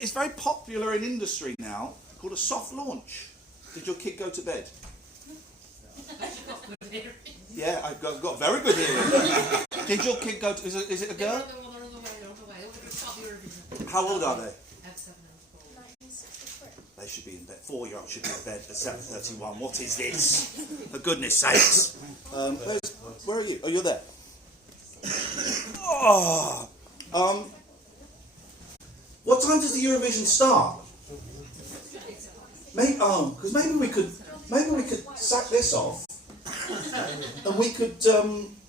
It's very popular in industry now, called a soft launch. Did your kid go to bed? Yeah, I've got very good hearing. Did your kid go to... Is it a girl? How old are they? 7 and 4. They should be in bed. 4-year-olds should be in bed at 7:31. What is this? For goodness sakes. Where are you? Oh, you're there. What time does the Eurovision start? Because maybe we could sack this off, and we could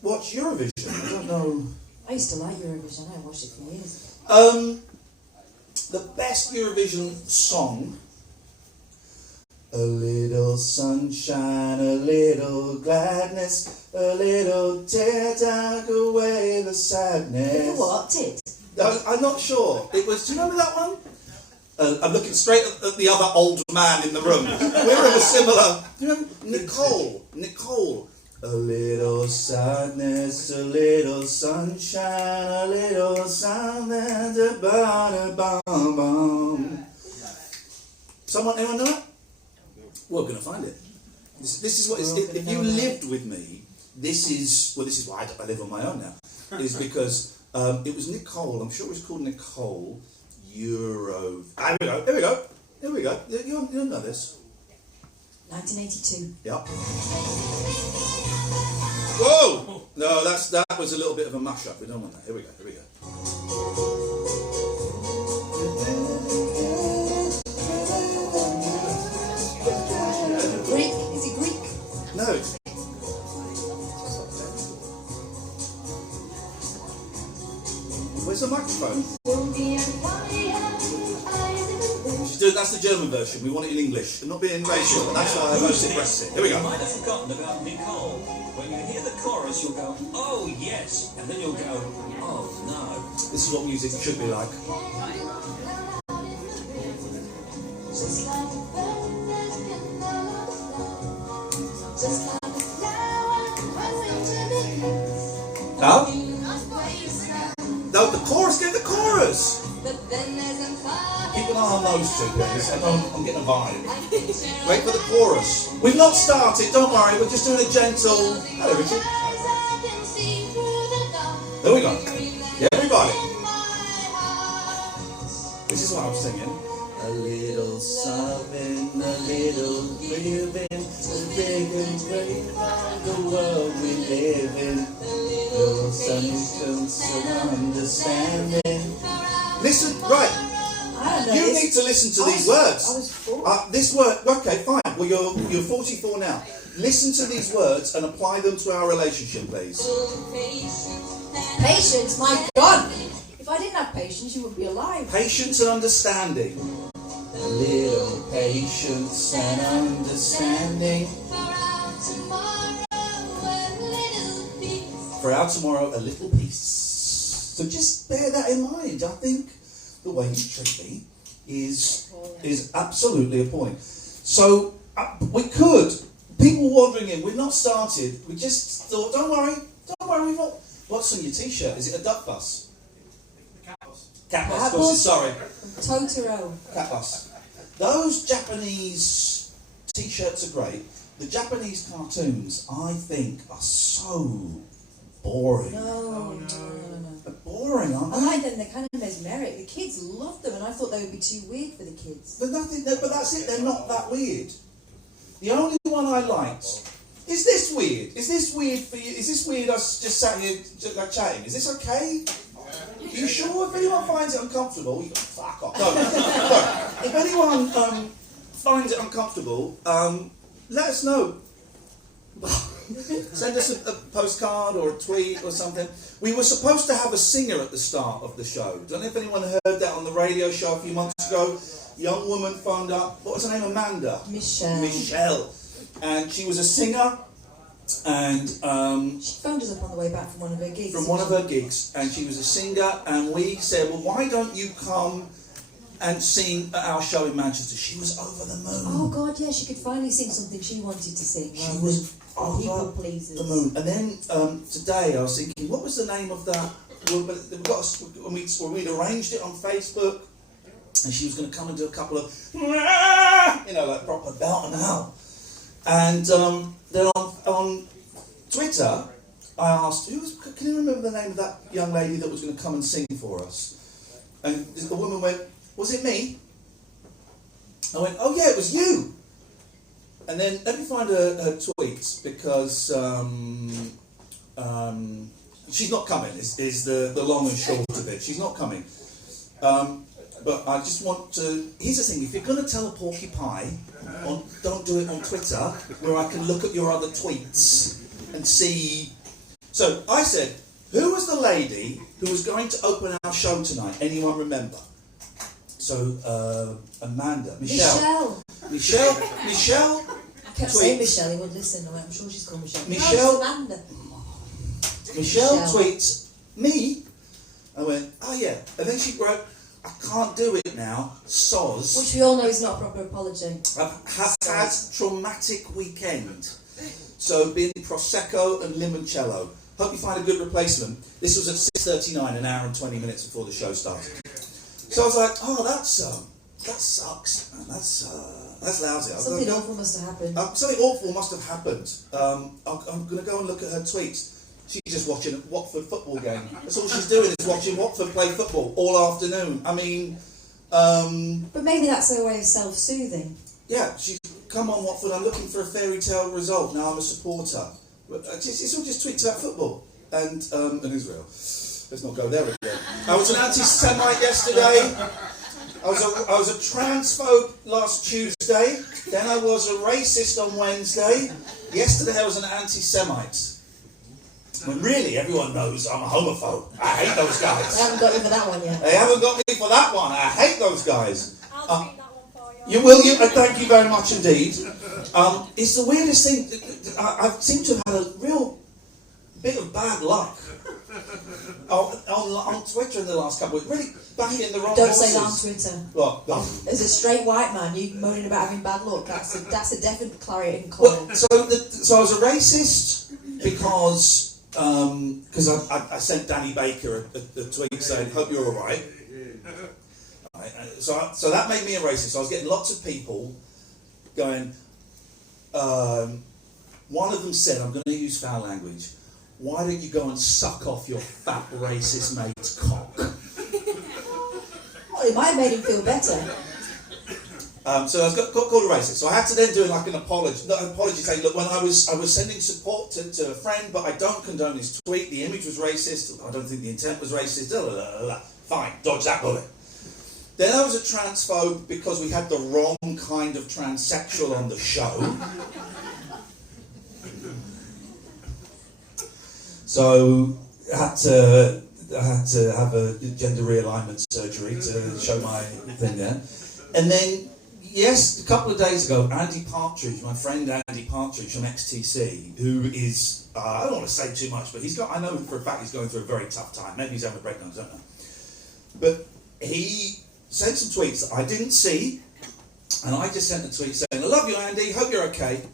watch Eurovision. I don't know. I used to like Eurovision. I watched it for years. The best Eurovision song. A little sunshine, a little gladness, a little tear, take away the sadness. What it? I'm not sure. It was. Do you remember that one? I'm looking straight at the other old man in the room. We're in a similar. Do you remember Nicole? A little sadness, a little sunshine, a little sadness, a ba-da-bum-bum. Anyone know it? We're going to find it. This is what it's, if you lived with me, this is why I live on my own now, is because it was Nicole, I'm sure it was called Nicole, Euro. Here we go. You don't know this. 1982. Yeah. Whoa! No, that was a little bit of a mash-up. We don't want that. Here we go. Greek? Is it Greek? No. Where's the microphone? That's the German version. We want it in English. I'm not being racial. That's why I voted Brexit. Here we go. You might have forgotten about Nicole. When you hear the chorus, you'll go, oh yes, and then you'll go, oh no. This is what music should be like. No? No, the chorus. Get the chorus. Keep an eye on those two, guys. I'm getting a vibe. Wait for the chorus. We've not started, don't worry. We're just doing a gentle... Hello, Richard. There we go. Yeah, everybody. This is what I was singing. A little sobbing, a little grieving, a big and great about the world we live in. Little substance and understanding. Listen, right. You need to listen to these words. I was 4. This word, okay, fine. Well, you're 44 now. Listen to these words and apply them to our relationship, please. Patience, my God! If I didn't have patience, you wouldn't be alive. Patience and understanding. A little patience and understanding. For our tomorrow, a little peace. So just bear that in mind. I think the way you treat me is absolutely appalling. So people wandering in, we've not started. We just thought, don't worry. What's on your t-shirt? Is it a duck bus? Cat bus. Cat bus, of course, sorry. Totoro. Cat bus. Those Japanese t-shirts are great. The Japanese cartoons, I think, are so boring. No. They're boring, aren't they? I like them, they're kind of mesmeric. The kids love them, and I thought they would be too weird for the kids. But that's it, they're not that weird. The only one I liked... Is this weird? Is this weird for you? Is this weird us just sat here like chatting? Is this okay? Are you sure? If anyone finds it uncomfortable, you can fuck off. No. If anyone finds it uncomfortable, let us know. Send us a postcard or a tweet or something. We were supposed to have a singer at the start of the show. Don't know if anyone heard that on the radio show a few months ago. Young woman phoned up. What was her name? Amanda? Michelle. And she was a singer. And she phoned us up on the way back from one of her gigs. And she was a singer. And we said, well, why don't you come and sing at our show in Manchester? She was over the moon. Oh God, yeah, she could finally sing something she wanted to sing. She was over the moon. And then today I was thinking, what was the name of that? We'd arranged it on Facebook. and she was going to come and do a couple of, like proper belt and out. And then on Twitter, I asked, can you remember the name of that young lady that was going to come and sing for us? And the woman went, was it me? I went, oh yeah, it was you. And then let me find her tweets, because she's not coming, is the long and short of it. She's not coming. But I just want to... Here's the thing, if you're going to tell a porcupine, don't do it on Twitter, where I can look at your other tweets and see... So I said, who was the lady who was going to open our show tonight? Anyone remember? So, Amanda. Michelle. I kept saying Michelle, he wouldn't listen. I'm sure she's called Michelle. Michelle. Amanda. Michelle tweets me. I went, oh yeah. And then she wrote, I can't do it now, soz. Which we all know is not a proper apology. I've had traumatic weekend. So been Prosecco and limoncello. Hope you find a good replacement. This was at 6:39, an hour and 20 minutes before the show started. So I was like, oh, that sucks. Man. That's lousy. Something awful must have happened. Something awful must have happened. I'm going to go and look at her tweets. She's just watching a Watford football game. That's all she's doing, is watching Watford play football all afternoon. I mean... but maybe that's her way of self-soothing. Yeah, she's come on Watford, I'm looking for a fairy tale result, now I'm a supporter. It's all just tweets about football and Israel. Let's not go there again. I was an anti-Semite yesterday. I was a transphobe last Tuesday. Then I was a racist on Wednesday. Yesterday I was an anti-Semite. When really everyone knows I'm a homophobe. I hate those guys. They haven't got you for that one yet. They haven't got me for that one. I hate those guys. I'll tweet that one for you. You will, thank you very much indeed. It's the weirdest thing. I seem to have had a real bit of bad luck on Twitter in the last couple of weeks. Really backing the wrong Don't horses. say that on Twitter. What? As a straight white man, you moaning about having bad luck, that's a definite clarion call. Well, so I was a racist because I sent Danny Baker a tweet saying, hope you're alright. So that made me a racist. So I was getting lots of people going, one of them said, I'm going to use foul language, why don't you go and suck off your fat racist mate's cock? Well, it might have made him feel better. So I was got called a racist. So I had to then do like an apology. Not an apology, saying, look, when I was sending support to a friend, but I don't condone his tweet. The image was racist. I don't think the intent was racist. Fine, dodge that bullet. Then I was a transphobe because we had the wrong kind of transsexual on the show. So I had to have a gender realignment surgery to show my thing there. And then, yes, a couple of days ago, Andy Partridge, my friend Andy Partridge from XTC, who is, I don't want to say too much, but I know for a fact he's going through a very tough time. Maybe he's having a breakdown, I don't know. But he sent some tweets that I didn't see, and I just sent a tweet saying, I love you, Andy, hope you're okay.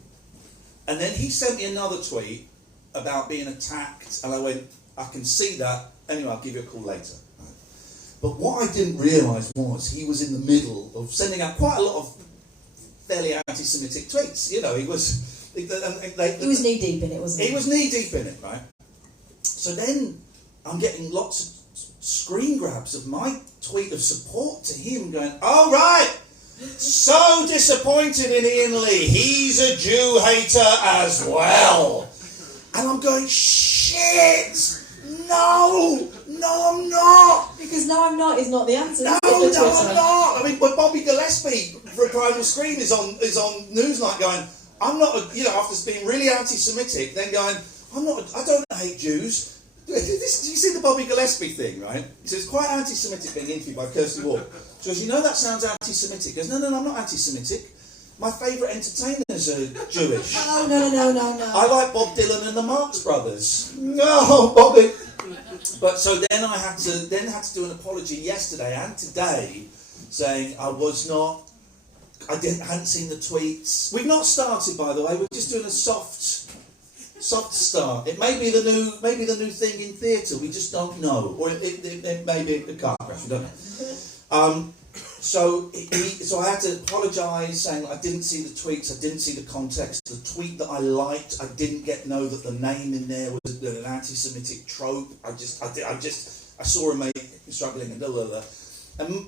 And then he sent me another tweet about being attacked, and I went, I can see that, anyway, I'll give you a call later. But what I didn't realise was he was in the middle of sending out quite a lot of fairly anti-Semitic tweets. You know, he was knee deep in it, wasn't he? He was knee deep in it, right? So then I'm getting lots of screen grabs of my tweet of support to him going, oh right, so disappointed in Ian Lee. He's a Jew hater as well. And I'm going, shit! No, I'm not. Because no, I'm not is not the answer. No, I'm not. I mean, when Bobby Gillespie for Primal Scream is on Newsnight going, I'm not, after being really anti-Semitic, then going, I don't hate Jews. Do you see the Bobby Gillespie thing, right? So it's quite anti-Semitic being interviewed by Kirsty Ward. She goes, that sounds anti-Semitic. He goes, no, I'm not anti-Semitic. My favourite entertainers are Jewish. Oh, no. I like Bob Dylan and the Marx Brothers. No, Bobby. But so then I had to do an apology yesterday and today, saying I hadn't seen the tweets. We've not started, by the way. We're just doing a soft start. It may be the new thing in theatre. We just don't know, or it may be a car crash. We don't know. So so I had to apologise, saying I didn't see the tweets, I didn't see the context. The tweet that I liked, I didn't know that the name in there was an anti-Semitic trope. I saw a mate struggling and blah blah blah.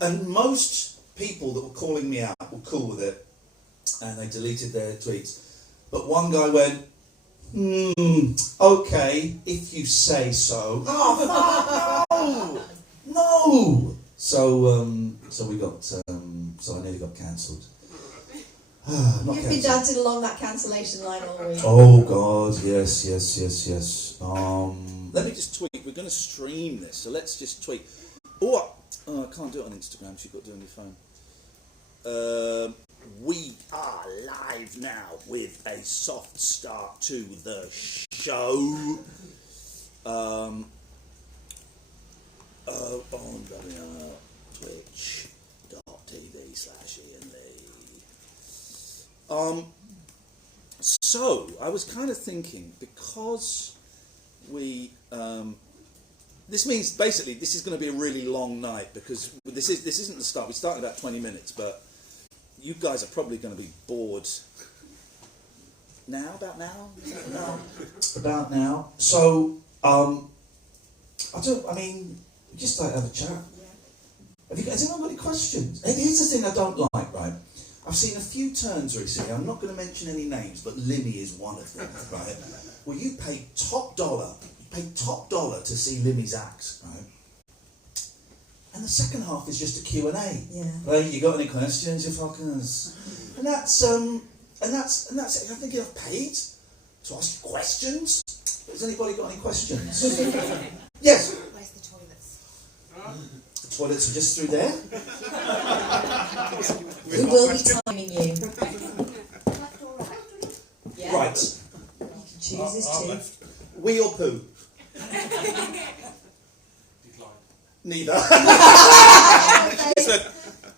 And most people that were calling me out were cool with it, and they deleted their tweets. But one guy went, okay, if you say so. Oh, no. So we got, so I nearly got cancelled. You've been dancing along that cancellation line all week. Oh God, yes. Let me just tweet. We're going to stream this, so let's just tweet. Oh, I can't do it on Instagram. So you've got to do it on your phone. We are live now with a soft start to the show. On twitch.tv/Ian Lee. So I was kind of thinking, because we this means basically this is going to be a really long night, because this isn't the start. We start in about 20 minutes, but you guys are probably going to be bored now. About now. So just like have a chat. Has anyone got any questions? Here's the thing I don't like, right? I've seen a few turns recently. I'm not going to mention any names, but Limmy is one of them, right? Well, you paid top dollar to see Limmy's acts, right? And the second half is just a Q&A. Yeah. Right? You got any questions, you fuckers? And that's it. I think I've paid to ask questions. Has anybody got any questions? Yes. Where's the toilets? The toilets are just through there. We will be timing you. Left or right? Yeah. Right. You can choose this too. Wee or poo? Neither.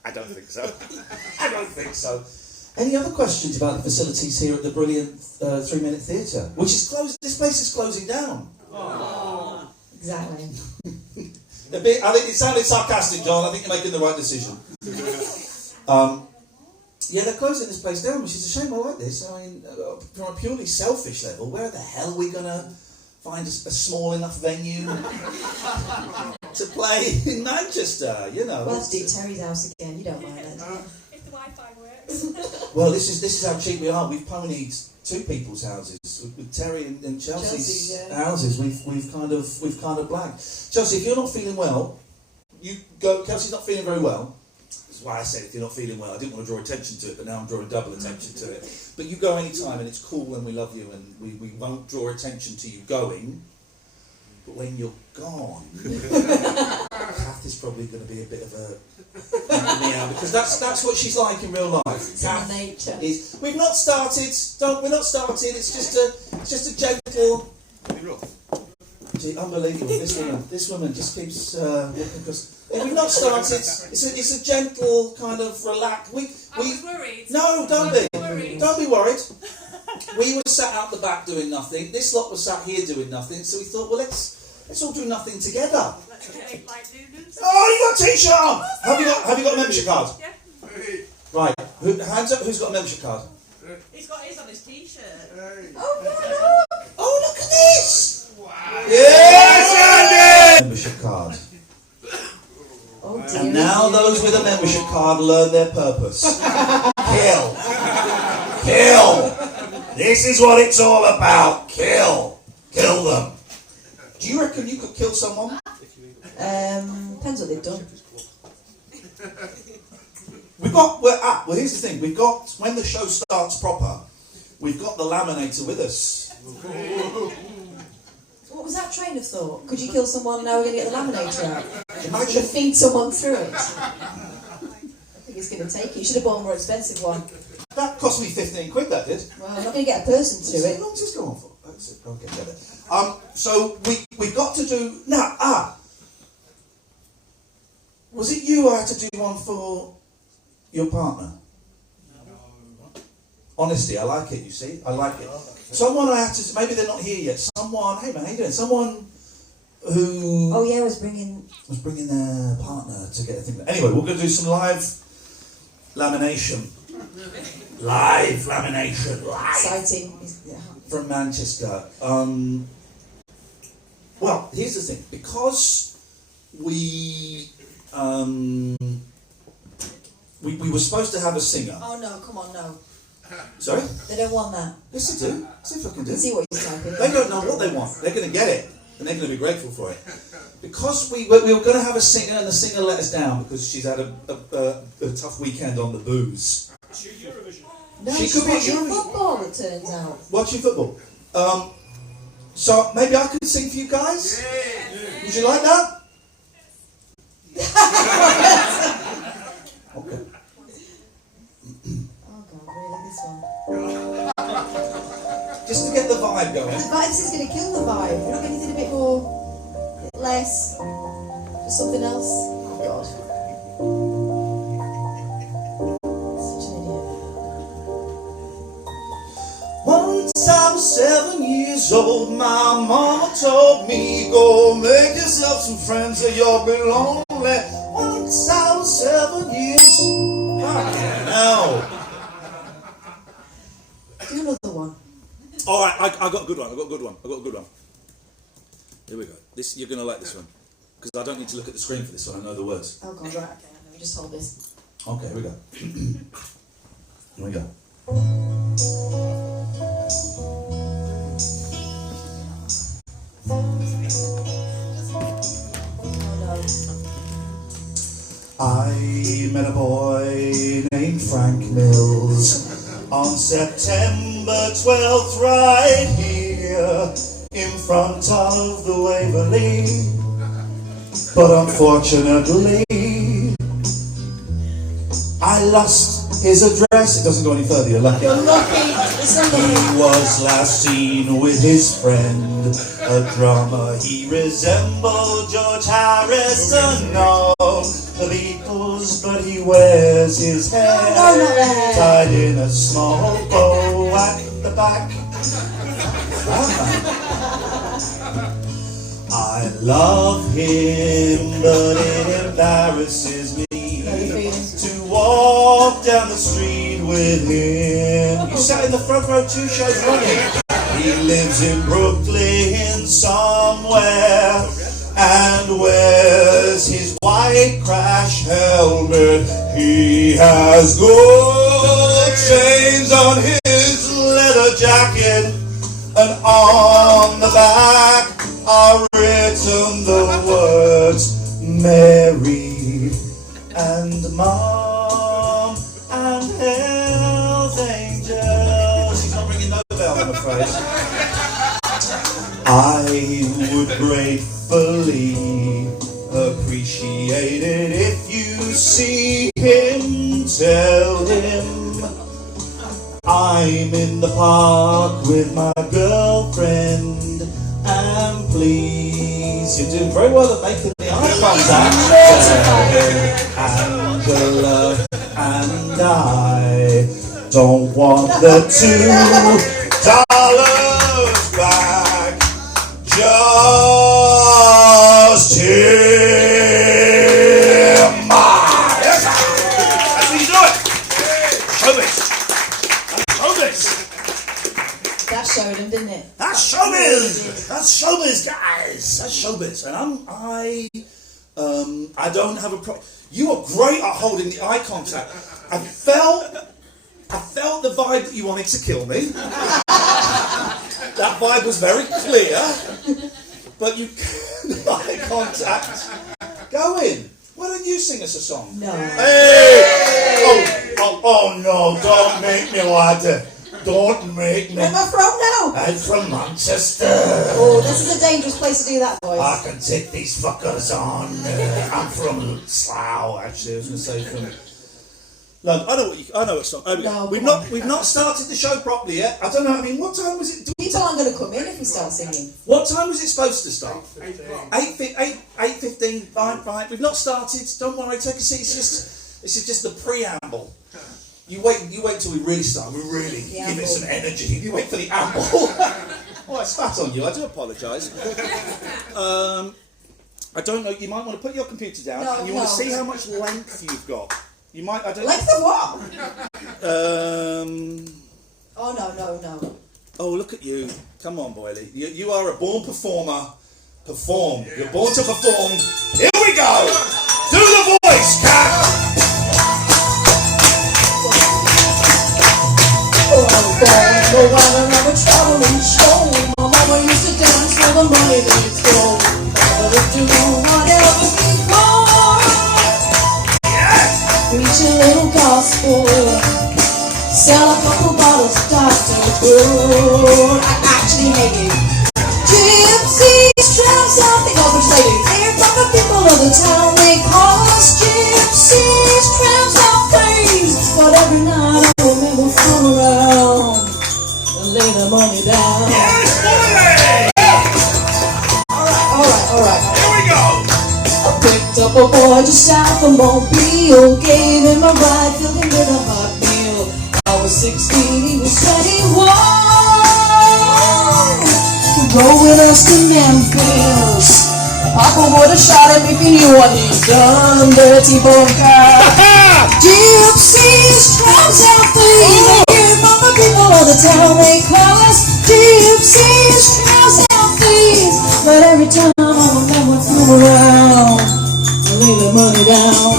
I don't think so. Any other questions about the facilities here at the brilliant 3-Minute Theatre? Which is closed. This place is closing down. Oh. Exactly. I think it sounded sarcastic, John. I think you're making the right decision. Yeah, they're closing this place down, which is a shame. I like this. I mean, from a purely selfish level, where the hell are we going to find a small enough venue to play in Manchester? You know. We'll have to do Terry's house again. You don't mind it. If the Wi-Fi works. Well, this is how cheap we are. We've ponied 2 people's houses with Terry and Chelsea's houses. We've kind of blagged. Chelsea, if you're not feeling well, you go. Kelsey's not feeling very well. That's why I said if you're not feeling well. I didn't want to draw attention to it, but now I'm drawing double attention to it. But you go any time, and it's cool, and we love you, and we won't draw attention to you going. But when you're gone, Kath is probably going to be a bit of a meow, because that's what she's like in real life. Kath nature. We've not started. We're not started. It's just a gentle. Gee, unbelievable. This woman just keeps walking across. We've not started. It's a gentle kind of relax. I was worried. No, don't be. Don't be worried. We were sat out the back doing nothing. This lot was sat here doing nothing. So we thought, well, let's all do nothing together. Let's make like Lulu's. Oh, you got a t-shirt on. Have you got a membership card? Yeah. Right. Hands up. Who's got a membership card? He's got his on his t-shirt. Oh no! Oh, look at this! Wow. Yes, Andy! Membership card. Oh dear. And now those with a membership card learn their purpose. Kill. This is what it's all about. Kill them. Do you reckon you could kill someone? Depends what they've done. Well, here's the thing. We've got, when the show starts proper, we've got the laminator with us. What was that train of thought? Could you kill someone and now we're going to get the laminator out? Imagine. Feed someone through it. I think it's going to take it. You should have bought a more expensive one. That cost me 15 quid, that did. Well, I'm not going to get a person to it. How long does this go on for? That's it. Okay, get it. So we've got to do now. Was it you I had to do one for your partner? No. Honesty, I like it. You see, I like it. Someone I had to. Maybe they're not here yet. Someone. Hey man, how you doing? Someone who Oh yeah, I was bringing their partner to get a thing. Anyway, we're going to do some live lamination. Live lamination. Live. exciting. From Manchester. Well, here's the thing. Because we were supposed to have a singer. Oh no, come on, no. Sorry? They don't want that. Yes, they do. Yes, they fucking do. See what you're typing. They don't know what they want. They're going to get it. And they're going to be grateful for it. Because we were going to have a singer, and the singer let us down because she's had a tough weekend on the booze. No, She she's could be watching Eurovision. football, it turns out. Watching football. So maybe I could sing for you guys? Would you like that? Okay. Oh god, really, this one. Just to get the vibe going. This is going to kill the vibe. We're not anything a bit more, a bit less, just something else. Oh god. Such an idiot. Once I was 7 years old, my mama told me, go make yourself some friends or you'll be lonely. Once I was 7 years old. Now. Do another one. Alright, I got a good one. Here we go. This you're gonna like this one. Because I don't need to look at the screen for this one, I know the words. Oh god, right, okay, let me just hold this. Okay, here we go. Here we go. I met a boy named Frank Mills on September 12th right here in front of the Waverley. But unfortunately, I lost his address. It doesn't go any further, you're lucky. You're lucky. It's not He was last seen with his friend, a drummer. He resembled George Harrison, no, the Beatles, but he wears his hair No, not the hair. tied in a small bow at the back. I love him, but it embarrasses me to walk down the street with him. You sat in the front row 2 shows running. He lives in Brooklyn somewhere and wears his white crash helmet. He has gold chains on his leather jacket, and on the back are written the words Mary and Mom and Health Angels. He's not ringing no bell, I'm afraid. I would gratefully appreciate it if you see him, tell him I'm in the park with my girlfriend, and please, you're doing very well at making the eye contact. Angela and I don't want the $2 back, just him. That's how you do it. Showbiz. That showed him, didn't it? That's showbiz. That's showbiz, guys. That's showbiz. And I don't have a problem. You are great at holding the eye contact. I felt the vibe that you wanted to kill me. That vibe was very clear. But you eye contact going. Why don't you sing us a song? No. Hey! Oh no, don't make me like that. Don't make me. Where am I from now? I'm from Manchester. Oh, this is a dangerous place to do that voice. I can take these fuckers on. I'm from Slough, actually. I was going to say from London. I know what song. No, we've not started the show properly yet. I don't know. I mean, what time was it? People aren't going to come in if we start singing. What time was it supposed to start? 8:15. Fine. We've not started. Don't worry. Take a seat. This is just the preamble. You wait till we really start. We really give it some energy. You wait for the amble. Oh, I spat on you. I do apologise. I don't know. You might want to put your computer down, No, and you want to no. see how much length you've got. You might. I don't. Length of what? Oh, no. Oh, look at you! Come on, Boyley. You are a born performer. Perform. You're born to perform. Here we go. Do the voice, cat. Oh, while I'm traveling show, my mama used to dance for the money that it's gold. I would do whatever we go. Preach a little gospel, sell a couple bottles of Dr. Good. I actually hate it. Gypsies, tramps, out the garbage ladies. They're from the people of the town. They call us gypsies, tramps, out things. But every night I remember come around and lay the money down. Yes, Boyley. All right. Here we go. I picked up a boy just south of Mobile, gave him a ride, filled him with a hot meal. I was 16, he was 21. He rode with us to Memphis. Papa would have shot him if he knew what he'd done. Dirty bunker. Gypsies, tramps, and thieves. I hear from the people of the town. They call us gypsies, tramps, and thieves. But every time I remember to come around, I lay the money down.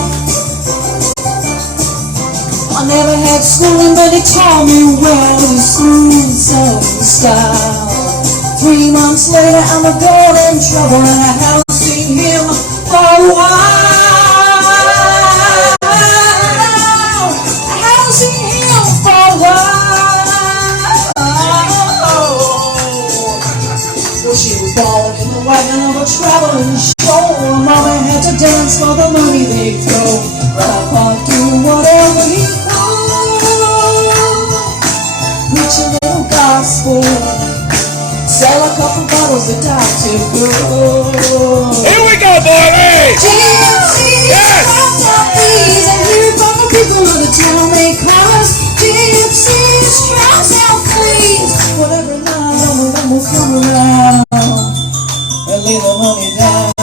I never had schooling, but they taught me well. The smooth selling style. 3 months later, I'm a girl in trouble, and I haven't seen him for a while. I haven't seen him for a while. Well, she was born in the wagon of a traveling show. Mama had to dance for the money they'd throw. Grandpa do whatever he could. Preach a little gospel. Sell a couple bottles of Dr. Good. Here we go, Boyley. Gypsies, Yes. tramps, and thieves. I hear from the people of the town. They call us gypsies, tramps, and thieves. But every night I will come around and lay the money down.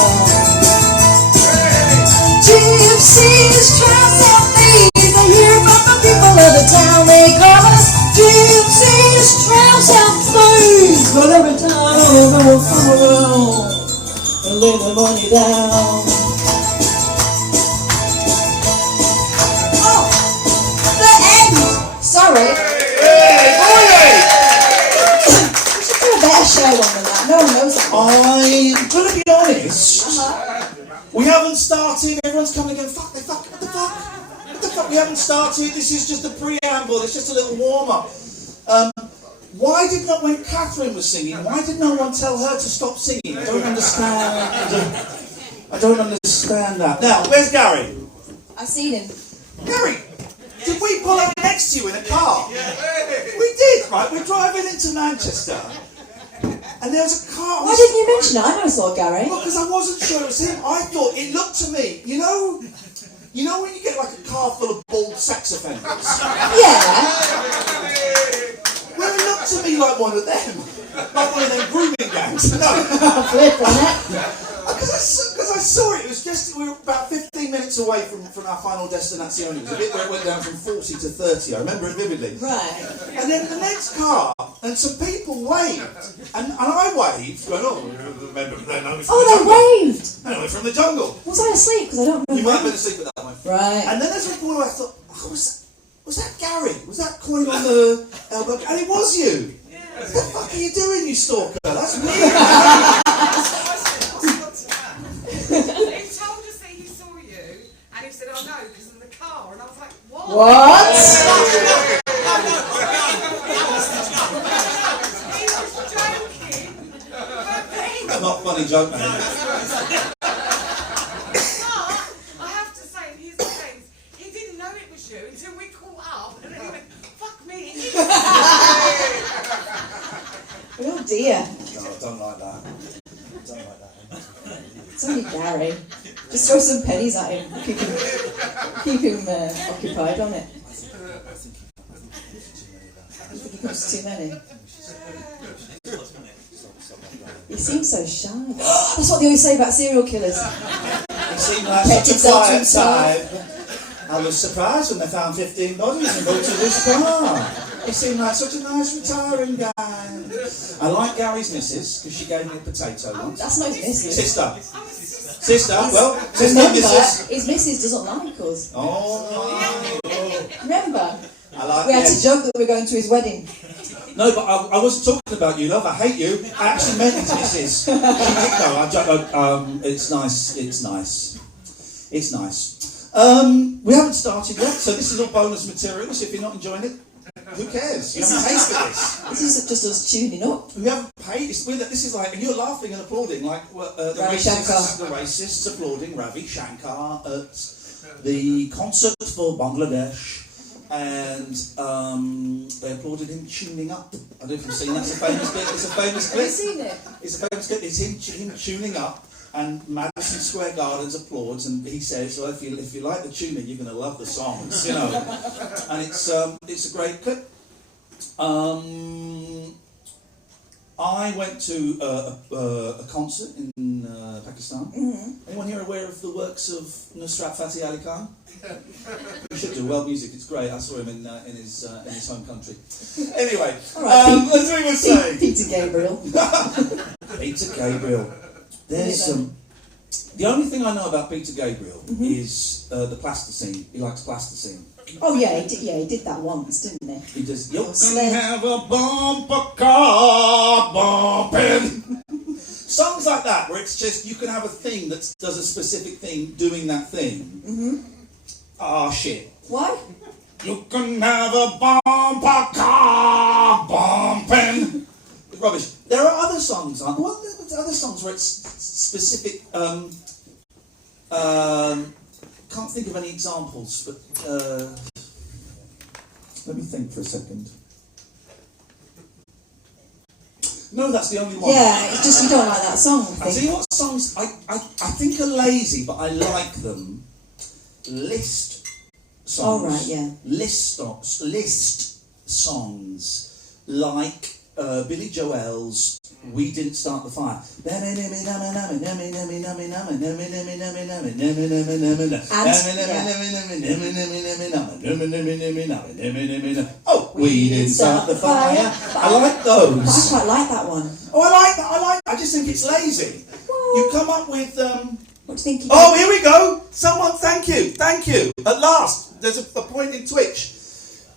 Gypsies, tramps, and thieves. I hear from the people of the town. They call us gypsies, tramps, and thieves. But every time I will come around and lay the money down. Oh, the end. Sorry. Hey, Boyley. We should do a better show on than that. No one knows that. I'm gonna be honest. We haven't started. Everyone's coming again. What the fuck? We haven't started. This is just a preamble. It's just a little warm up. Why did not, when Catherine was singing, why did no one tell her to stop singing? I don't understand. I don't understand that. Now, where's Gary? I've seen him. Gary, did we pull up next to you in a car? We did, right? We're driving into Manchester, and there was a car. Why didn't you mention it? I never saw Gary. Well, because I wasn't sure it was him. I thought it looked to me. You know when you get like a car full of bald sex offenders? Yeah. Well, it looked to me like one of them. Like one of them grooming gangs. No. Flip on it. Because I saw it. It was just, we were about 15 minutes away from our final destination. It was a bit where it went down from 40 to 30. I remember it vividly. Right. And then the next car, and some people waved. And I waved, going, oh, remember, they know me from the Oh, jungle. they waved. They know me from the jungle. Was I asleep? Because I don't remember. You might have been asleep at that point. Right. And then there's a point where I thought, oh, was that Gary? Was that coin on the elbow? And it was you. What the fuck are you doing, you stalker? That's weird. He told us that he saw you, and he said, "Oh no, because of the car." And I was like, "What?" What? He was joking. But Not funny joke, man. I have to say, in his defence, he didn't know it was you until we caught up, and then he went, "Fuck me." Oh dear. No, I don't like that. Don't like that. It's only Gary. Just throw some pennies at him. Keep him occupied on it. You think he comes too many? He seems so shy. That's what they always say about serial killers. He seemed like Kept such a himself to quiet himself. type. I was surprised when they found 15 bodies in both of his car. He seemed like such a nice retiring guy. I like Gary's missus because she gave me a potato once. That's not his missus. Sister. Sister, well, sister, Remember, missus. his missus doesn't like us. Oh, Remember? I like We had to yes. joke that we were going to his wedding. No, but I wasn't talking about you, love. I hate you. I actually meant his missus. It's nice. It's nice. It's nice. We haven't started yet, so this is all bonus material. So if you're not enjoying it, who cares? You haven't paid for this. This is just us tuning up. We haven't paid. This is like, and you're laughing and applauding, like the Ravi Shankar. racists applauding Ravi Shankar at the concert for Bangladesh. And they applauded him tuning up. I don't know if you've seen that. It's a famous bit. It's a famous clip. Have you seen it? It's a famous clip. It's him tuning up, and Madison Square Gardens applauds, and he says, "Well, if you like the tuning, you're going to love the songs," you know. And it's a great clip. I went to a concert in Pakistan. Mm-hmm. Anyone here aware of the works of Nusrat Fateh Ali Khan? You should do world music. It's great. I saw him in his home country. Anyway, All right, as we were saying, Peter Gabriel. Peter Gabriel. There's the only thing I know about Peter Gabriel is the plasticine. He likes plasticine. Oh yeah, he did that once, didn't he? He just, you Oh, can slay. have a bumper car bumping. Songs like that, where it's just, you can have a thing that does a specific thing doing that thing. Mm-hmm. Ah, shit. Why? You can have a bumper car bumping. Rubbish. There are other songs, aren't there? Well, there's other songs where it's specific. Can't think of any examples, but let me think for a second. No, that's the only one. Yeah, it's just you don't like that song. I I tell think. you what songs I think are lazy, but I like them. List songs. Oh, right, yeah. List songs like Billy Joel's "We Didn't Start the Fire." Oh, we didn't start the fire. I like those. But I quite like that one. Oh, I like that. I just think it's lazy. You come up with. What do you think? Oh, here we go. Someone, thank you. At last, there's a point in Twitch.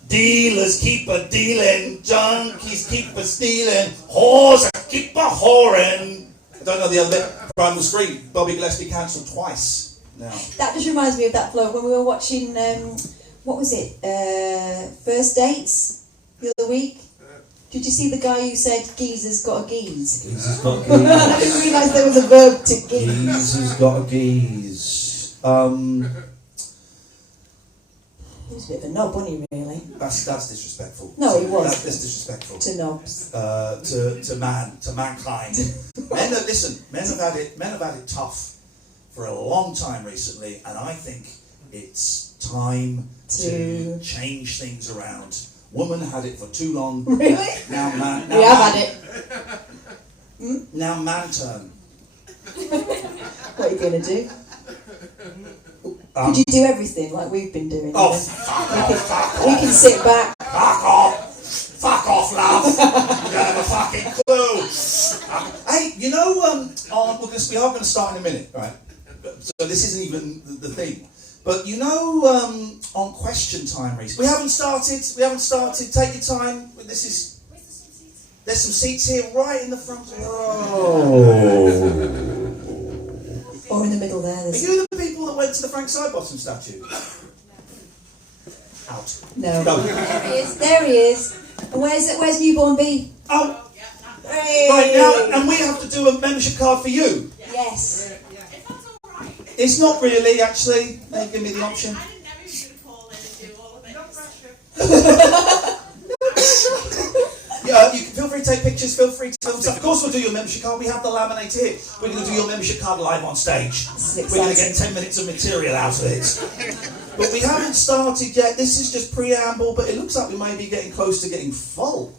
Dealers keep a dealing, junkies keep a stealing, whores keep a whoring. I don't know the other bit. Primal Street, Bobby Gillespie cancelled twice now. That just reminds me of that flow when we were watching. What was it? First Dates the other week. Did you see the guy who said geezer's got a geeze? Geezer's got I didn't realise there was a verb to geeze. Geezer's got a geeze. He was a bit of a knob, wasn't he, really? That's disrespectful. No, he was. That's disrespectful. To knobs. To mankind. Men have had it tough for a long time recently, and I think it's time to change things around. Woman had it for too long. Really? Now man. We have had it. Now man turn. What are you going to do? Could you do everything like we've been doing? Oh, then? fuck We can sit back. Fuck off, love. You don't have a fucking clue. Hey, you know, we are going to start in a minute, right? So this isn't even the thing. But you know, on question time recently, we haven't started. Take your time. There's some seats here right in the front. Oh. Or in the middle there. Are you the people that went to the Frank Sidebottom statue? Out. No. Go. There he is. And where's newborn B? Oh. Hey. Right now, and we have to do a membership card for you. Yes. If that's alright. It's not really, actually. They give me the option. I didn't know he was going to call in and do all of it. No pressure. Yeah, you can feel free to take pictures, feel free to film stuff. Of course we'll do your membership card. We have the laminate here. We're going to do your membership card live on stage. We're going to get 10 minutes of material out of it. But we haven't started yet. This is just preamble, but it looks like we may be getting close to getting full.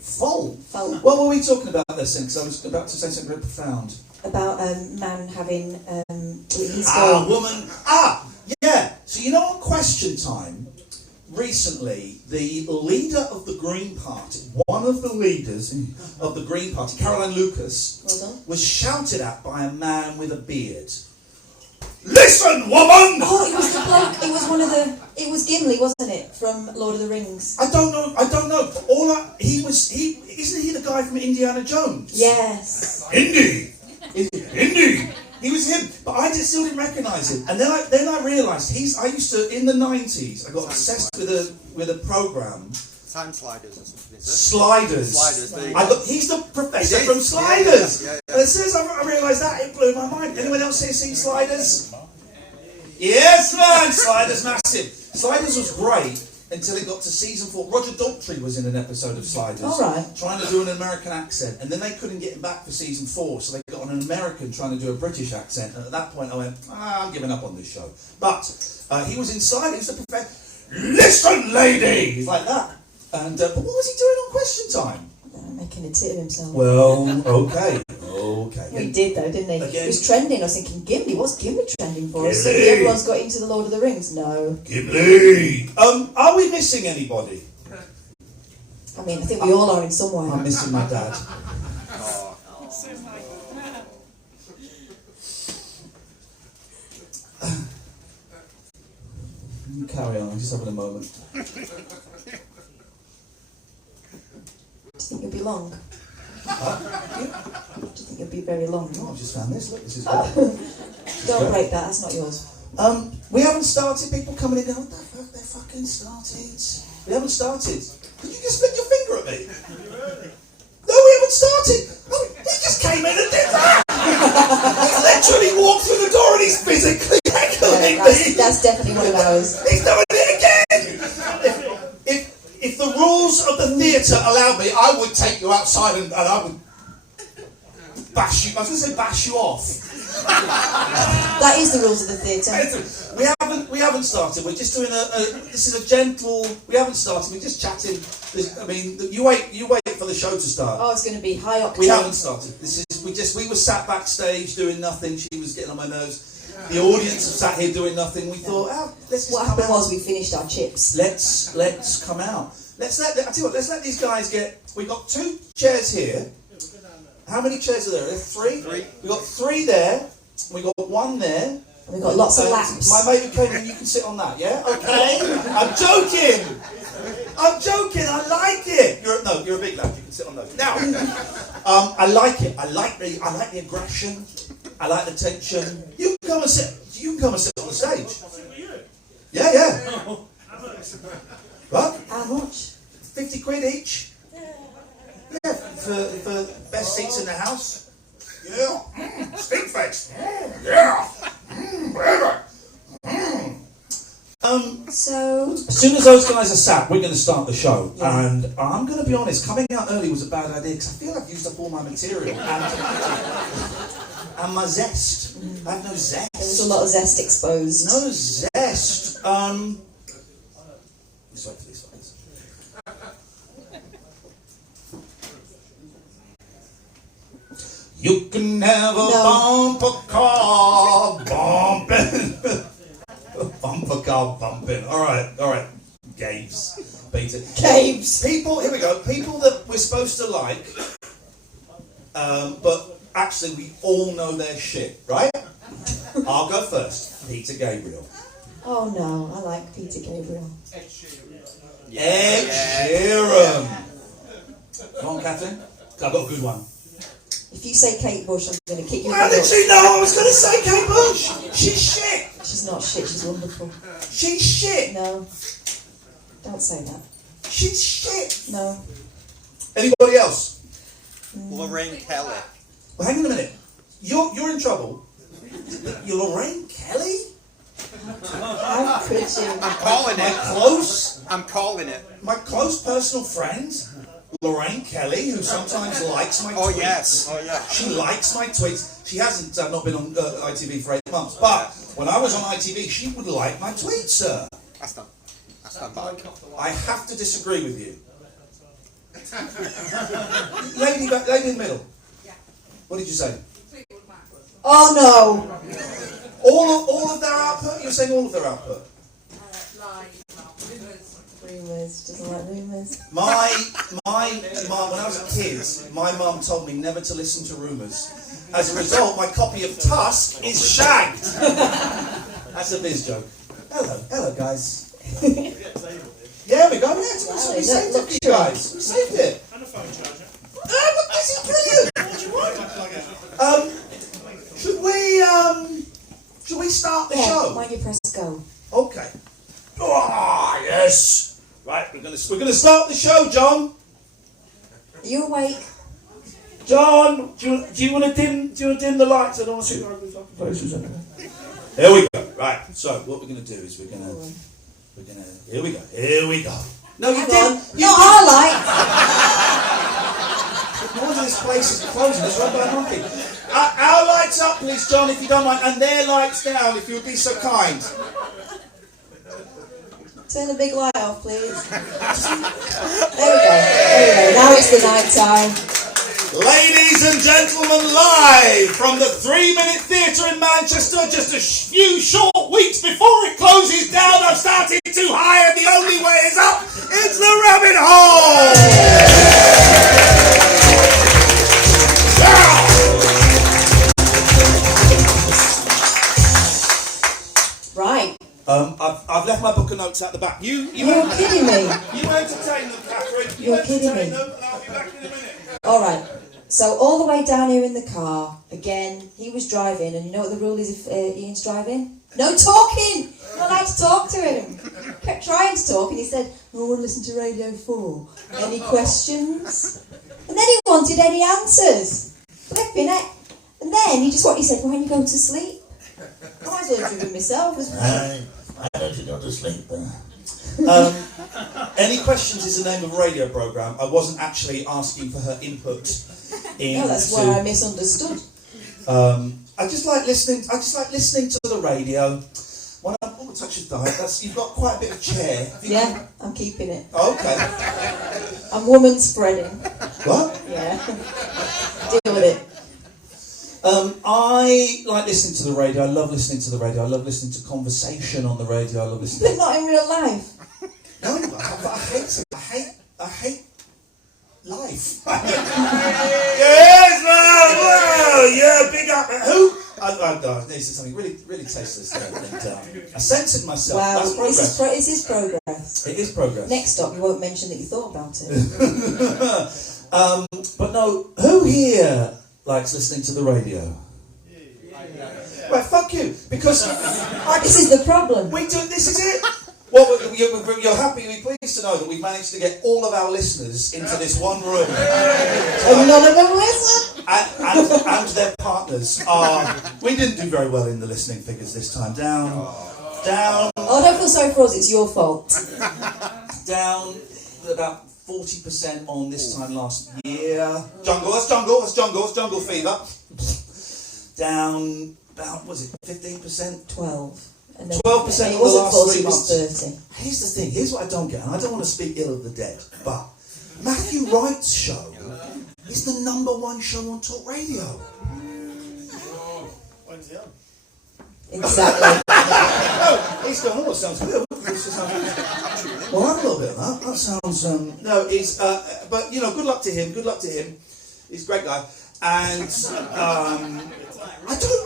Fault? Fault. What were we talking about this then? Because I was about to say something very profound. About man having his Woman. Yeah. So you know, on Question Time, recently, the leader of the Green Party, one of the leaders of the Green Party, Caroline Lucas, was shouted at by a man with a beard. Listen, woman! Oh, it was the bloke. It was one of the. It was Gimli, wasn't it, from Lord of the Rings? I don't know. Isn't he the guy from Indiana Jones? Yes. Indy. He was him, but I still didn't recognise him. And then I realised I used to, in the 90s, I got obsessed with a program. Time Sliders or something, is it? Sliders. He's the professor from Sliders. Yeah. And as soon as I realised that, it blew my mind. Anyone else here seen Sliders? Yes, man! Sliders massive. Sliders was great until it got to season 4. Roger Daltrey was in an episode of Sliders. All right. Trying to do an American accent. And then they couldn't get him back for season 4, so they got on an American trying to do a British accent. And at that point I went, I'm giving up on this show. But he was in Sliders, the professor. Listen, lady! He's like that. And but what was he doing on Question Time? Making a tit of himself. Well, okay. He did though, didn't he? Again, it was trending. I was thinking, Gimli, what's Gimli trending for? Gimli. Suddenly everyone's got into the Lord of the Rings. No. Gimli! Are we missing anybody? I mean, I think we all are in some way. I'm missing my dad. You carry on, I'm just having a moment. Do you think you'll be long? Huh? Do you think you'll be very long? Oh, I've just found this. Look, this is great. Don't break that. That's not yours. We haven't started. People coming in. What the fuck? They fucking started. We haven't started. Did you just flick your finger at me? No, we haven't started. Oh, he just came in and did that. He's literally walked through the door and he's physically heckling me. That's definitely one of ours. He's doing it again. If the rules of the theatre allowed me, I would take you outside and I would bash you. I was going to say bash you off. That is the rules of the theatre. We haven't started. We're just doing this is a gentle. We haven't started. We're just chatting. I mean, you wait for the show to start. Oh, it's going to be high octane. We haven't started. We were sat backstage doing nothing. She was getting on my nerves. The audience sat here doing nothing. We thought, let's just what come happened out. was we finished our chips. Let's come out. I tell you what. Let's let these guys get. We got 2 chairs here. How many chairs are there? Are there 3? 3. We got 3 there. We got 1 there. And we've got lots of laps. My mate who came in, you can sit on that, yeah? Okay. I'm joking. I like it. You're a big lad. You can sit on those. Now, I like it. I like the aggression. I like the tension. You can come and sit on the stage. Yeah. What? How much? 50 quid each. Yeah, for best seats in the house. Yeah. Stink face. Yeah. Whatever. So As soon as those guys are sat, we're going to start the show. Yeah. And I'm going to be honest, coming out early was a bad idea because I feel I've used up all my material and my zest. I have no zest. There was a lot of zest exposed. No zest. Let's wait for these ones. You can have a bumper car bumping. Bumper car bumping. All right. Gaves. Peter. Gaves. People, here we go. People that we're supposed to like, but actually we all know their shit, right? I'll go first. Peter Gabriel. Oh no, I like Peter Gabriel. Ed Sheeran. Come on, Catherine. I've got a good one. If you say Kate Bush, I'm going to kick you. How did she know I was going to say Kate Bush? She's shit. She's not shit, she's wonderful. She's shit. No. Don't say that. She's shit. No. Anybody else? Lorraine Kelly. Well, hang on a minute. You're in trouble. You're Lorraine Kelly? How could you? I'm calling it. I'm calling it. My close personal friend, Lorraine Kelly, who sometimes likes my tweets. Oh, yes. She likes my tweets. She hasn't not been on ITV for 8 months, but when I was on ITV, she would like my tweets, sir. I stand by. I have to disagree with you. Lady in the middle. Yeah. What did you say? Fleetwood Mac. Oh no. All of their output? You're saying all of their output? Rumours. Doesn't like rumours. My mum, when I was a kid, my mum told me never to listen to rumours. As a result, my copy of Tusk is shagged. That's a biz joke. Hello guys. Yeah, we got it. We saved it for you guys. We saved it. And a phone charger. This is brilliant. What do you want? Should we start the Yeah, show? when you press go. Okay. Ah, yes. Right, we're gonna start the show, John. Are you awake? John, do you want to dim the lights? I don't want to see ugly fucking faces anyway. Here we go. Right. So what we're gonna do is we're gonna here we go. No, you Hang didn't. on. Not our light. No one in this place is closing. It's run by a monkey. Our lights up, please, John, if you don't mind, and their lights down, if you would be so kind. Turn the big light off, please. There we go. Now it's the night time. Ladies and gentlemen, live from the 3-Minute Theatre in Manchester, just a few short weeks before it closes down. I've started too high and the only way is up. It's the rabbit hole! Right. I've left my book of notes at the back. You're kidding me. You entertain them, Catherine. You're kidding me. Them, and I'll be back in a minute. All right. So all the way down here in the car, again, he was driving, and you know what the rule is if Ian's driving? No talking! You're not allowed to talk to him. Kept trying to talk, and he said, I want to listen to Radio 4. Any questions? And then he wanted any answers. Flipping it. And then he said, well, when you go to sleep? I might as well have driven myself as well. Why don't you go to sleep then? Any questions is the name of a radio programme. I wasn't actually asking for her input. No, that's where I misunderstood. I just like listening to the radio. When I'm touch his diet, you've got quite a bit of chair. Yeah, I'm keeping it. Oh, okay. I'm woman spreading. What? Yeah. Deal with it. I like listening to the radio. I love listening to the radio. I love listening to conversation on the radio. I love listening. But not in real life. No, but I hate life. Yes, yeah, big up. Who? This is something really, really tasteless there. And, I censored myself. Wow, That's progress. this is progress. It is progress. Next stop, you won't mention that you thought about it. But no, who here likes listening to the radio? Well, fuck you, because This is the problem. we do. This is it. Well, you're happy, you're pleased to know that we've managed to get all of our listeners into this one room. And none of them listen. And their partners are. We didn't do very well in the listening figures this time. Down. Oh, don't feel sorry for us, it's your fault. Down about 40% on this time last year. That's jungle fever. Down about, was it 15%? 12. 12% It of the wasn't last 40, 3 it was months. 30. Here's the thing, here's what I don't get, and I don't want to speak ill of the dead, but Matthew Wright's show is the #1 show on talk radio. When's he on? Exactly. Oh, he's going, that sounds good. Well, have a little bit of that. That sounds, no, he's, but, you know, good luck to him. He's a great guy. And,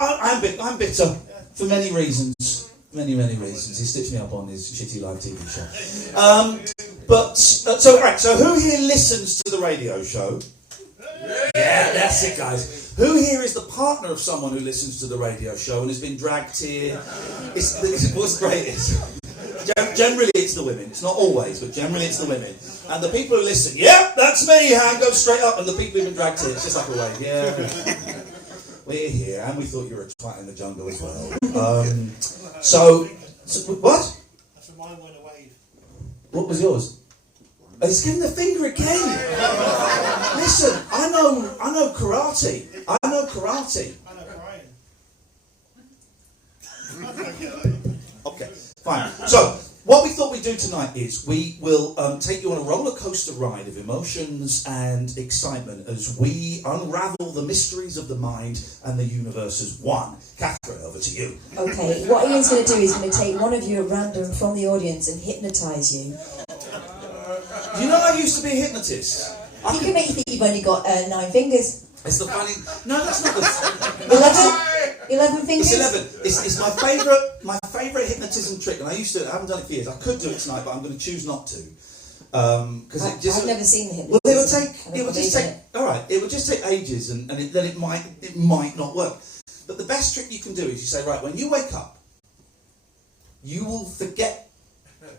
I'm bitter for many reasons. Many reasons. He stitched me up on his shitty live TV show. So who here listens to the radio show? Yeah, that's it, guys. Who here is the partner of someone who listens to the radio show and has been dragged here? What's great is, generally it's the women. It's not always, but generally it's the women. And the people who listen, yep, that's me, hand goes straight up. And the people who've been dragged here, it's just like a wave. Yeah, we're here, and we thought you were a twat in the jungle as well. So what? That's what mine went away. What was yours? Oh, he's giving the finger again. Listen, I know karate. I know crying. Okay, fine. So, what we thought we'd do tonight is we will take you on a roller coaster ride of emotions and excitement as we unravel the mysteries of the mind and the universe as one. Catherine, over to you. Okay, what Ian's going to do is going to take one of you at random from the audience and hypnotise you. You know, I used to be a hypnotist. He can make you think you've only got 9 fingers. It's the funny. No, that's not the. 11 fingers? It's 11. It's my favourite hypnotism trick, and I haven't done it for years. I could do it tonight, but I'm going to choose not to. Because I've never seen the hypnotism. Well, it would just take ages, and then it might not work. But the best trick you can do is you say, right, when you wake up, you will forget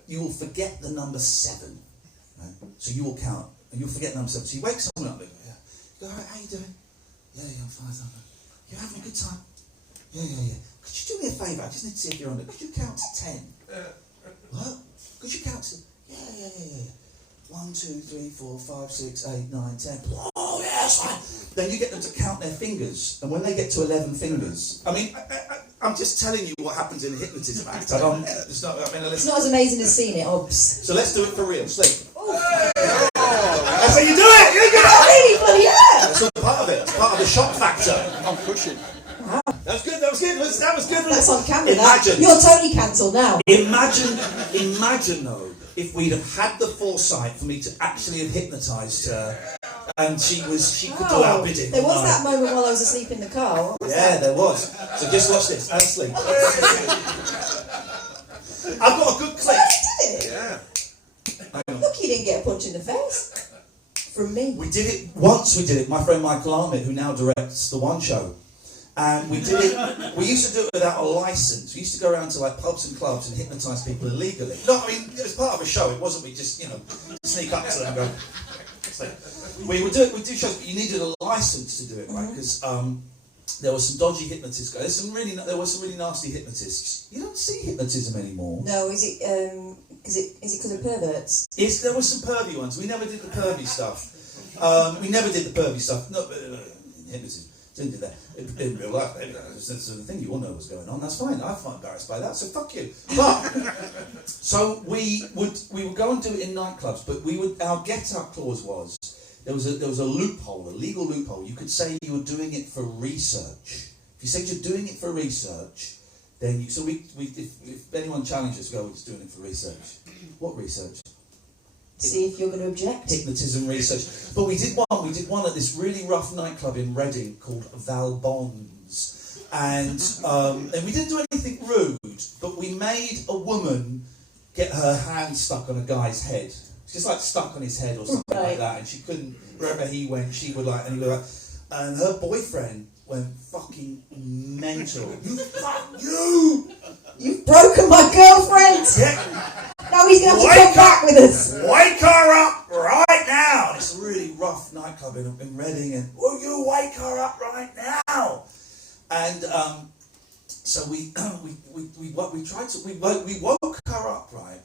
the number 7. Right? So you will count, and you'll forget number 7. So you wake someone up, and you go, all right, how you doing? Yeah, I'm fine. You're having a good time? Yeah. Could you do me a favour? I just need to see if you're on it. Could you count to 10? What? Could you count to... Yeah. 1, 2, 3, 4, 5, 6, 8, 9, 10. Oh, yeah, that's fine. Then you get them to count their fingers. And when they get to 11 fingers... I mean, I'm just telling you what happens in a hypnotism act. It's not as amazing as seeing it, obs. So let's do it for real. Sleep. Oh. So you do it! You do it! Really, bloody yeah! That's all part of it. It's part of the shock factor. I'm pushing. Wow. That was good. That was good. That's on camera. Imagine. You're totally cancelled now. Imagine though, if we'd have had the foresight for me to actually have hypnotised her, and she could do our bidding. There was that moment while I was asleep in the car. What was that? There was. So just watch this and sleep. I've got a good clip. Did it? Yeah. Look, you didn't get a punch in the face from me. We did it once. We did it. My friend Michael Armitt, who now directs the One Show. And we did it. We used to do it without a license. We used to go around to like pubs and clubs and hypnotise people illegally. No, I mean it was part of a show. It wasn't we just sneak up to them and go. So we would do shows, but you needed a license to do it, right? Because there was some dodgy hypnotists. There were some really nasty hypnotists. You don't see hypnotism anymore. No, is it because of perverts? There were some pervy ones. We never did the pervy stuff. No, hypnotism. Didn't do that. In real life, that's the thing, you all know what's going on, that's fine. I find embarrassed by that, so fuck you. But, so we would go and do it in nightclubs, but our get-out clause was, there was a loophole, a legal loophole. You could say you were doing it for research. If you said you're doing it for research, then if anyone challenges, we're just doing it for research. What research? See if you're going to object. Hypnotism research. But we did one at this really rough nightclub in Reading called Valbon's. And we didn't do anything rude, but we made a woman get her hand stuck on a guy's head. Just like stuck on his head or something like that. And she couldn't, wherever he went, she would like, and he would like, and her boyfriend went fucking mental. You've broken my girlfriend! Yeah. Now he's going to have to come back with us. Wake her up right now! It's a really rough nightclub in Reading, and will you wake her up right now? And so we woke her up, right,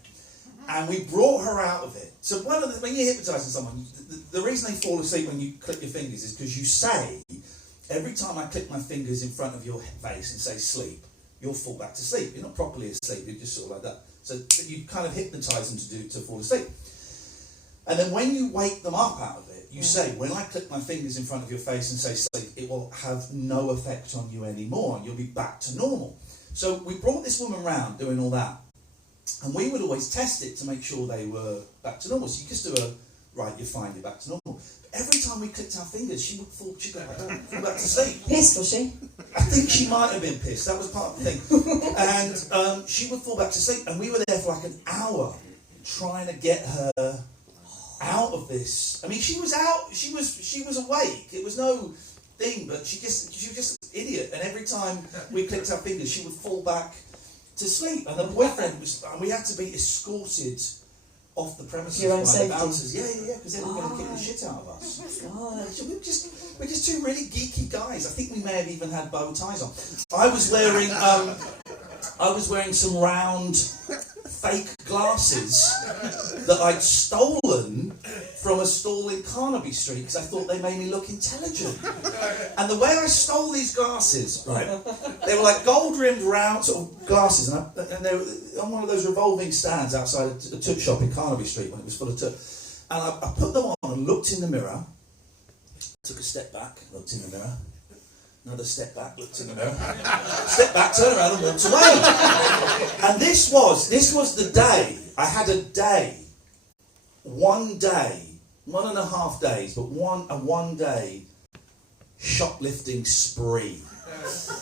and we brought her out of it. So when you're hypnotising someone, the reason they fall asleep when you click your fingers is because you say, every time I click my fingers in front of your face and say sleep, you'll fall back to sleep. You're not properly asleep, you're just sort of like that. So you kind of hypnotise them to fall asleep. And then when you wake them up out of it, you say, when I click my fingers in front of your face and say sleep, it will have no effect on you anymore and you'll be back to normal. So we brought this woman round doing all that. And we would always test it to make sure they were back to normal. So you just do right, you're fine, you're back to normal. But every time we clicked our fingers, she would fall back to sleep. Pissed, was she? I think she might have been pissed. That was part of the thing. And she would fall back to sleep. And we were there for like an hour trying to get her out of this. I mean, she was out. She was awake. It was no thing. But she was just an idiot. And every time we clicked our fingers, she would fall back to sleep. And the boyfriend we had to be escorted off the premises Your own by safety. the bouncers. Yeah, because they were going to kick the shit out of us. God. We're just two really geeky guys. I think we may have even had bow ties on. I was wearing some round fake glasses that I'd stolen from a stall in Carnaby Street because I thought they made me look intelligent. And the way I stole these glasses, right, they were like gold-rimmed round sort of glasses, and they were on one of those revolving stands outside a tooth shop in Carnaby Street when it was full of tooth. And I put them on and looked in the mirror, took a step back, looked in the mirror, another step back, looked in the mirror, step back, turned around and walked away. And this was the day, I had a day, 1 day, 1.5 days, but one day shoplifting spree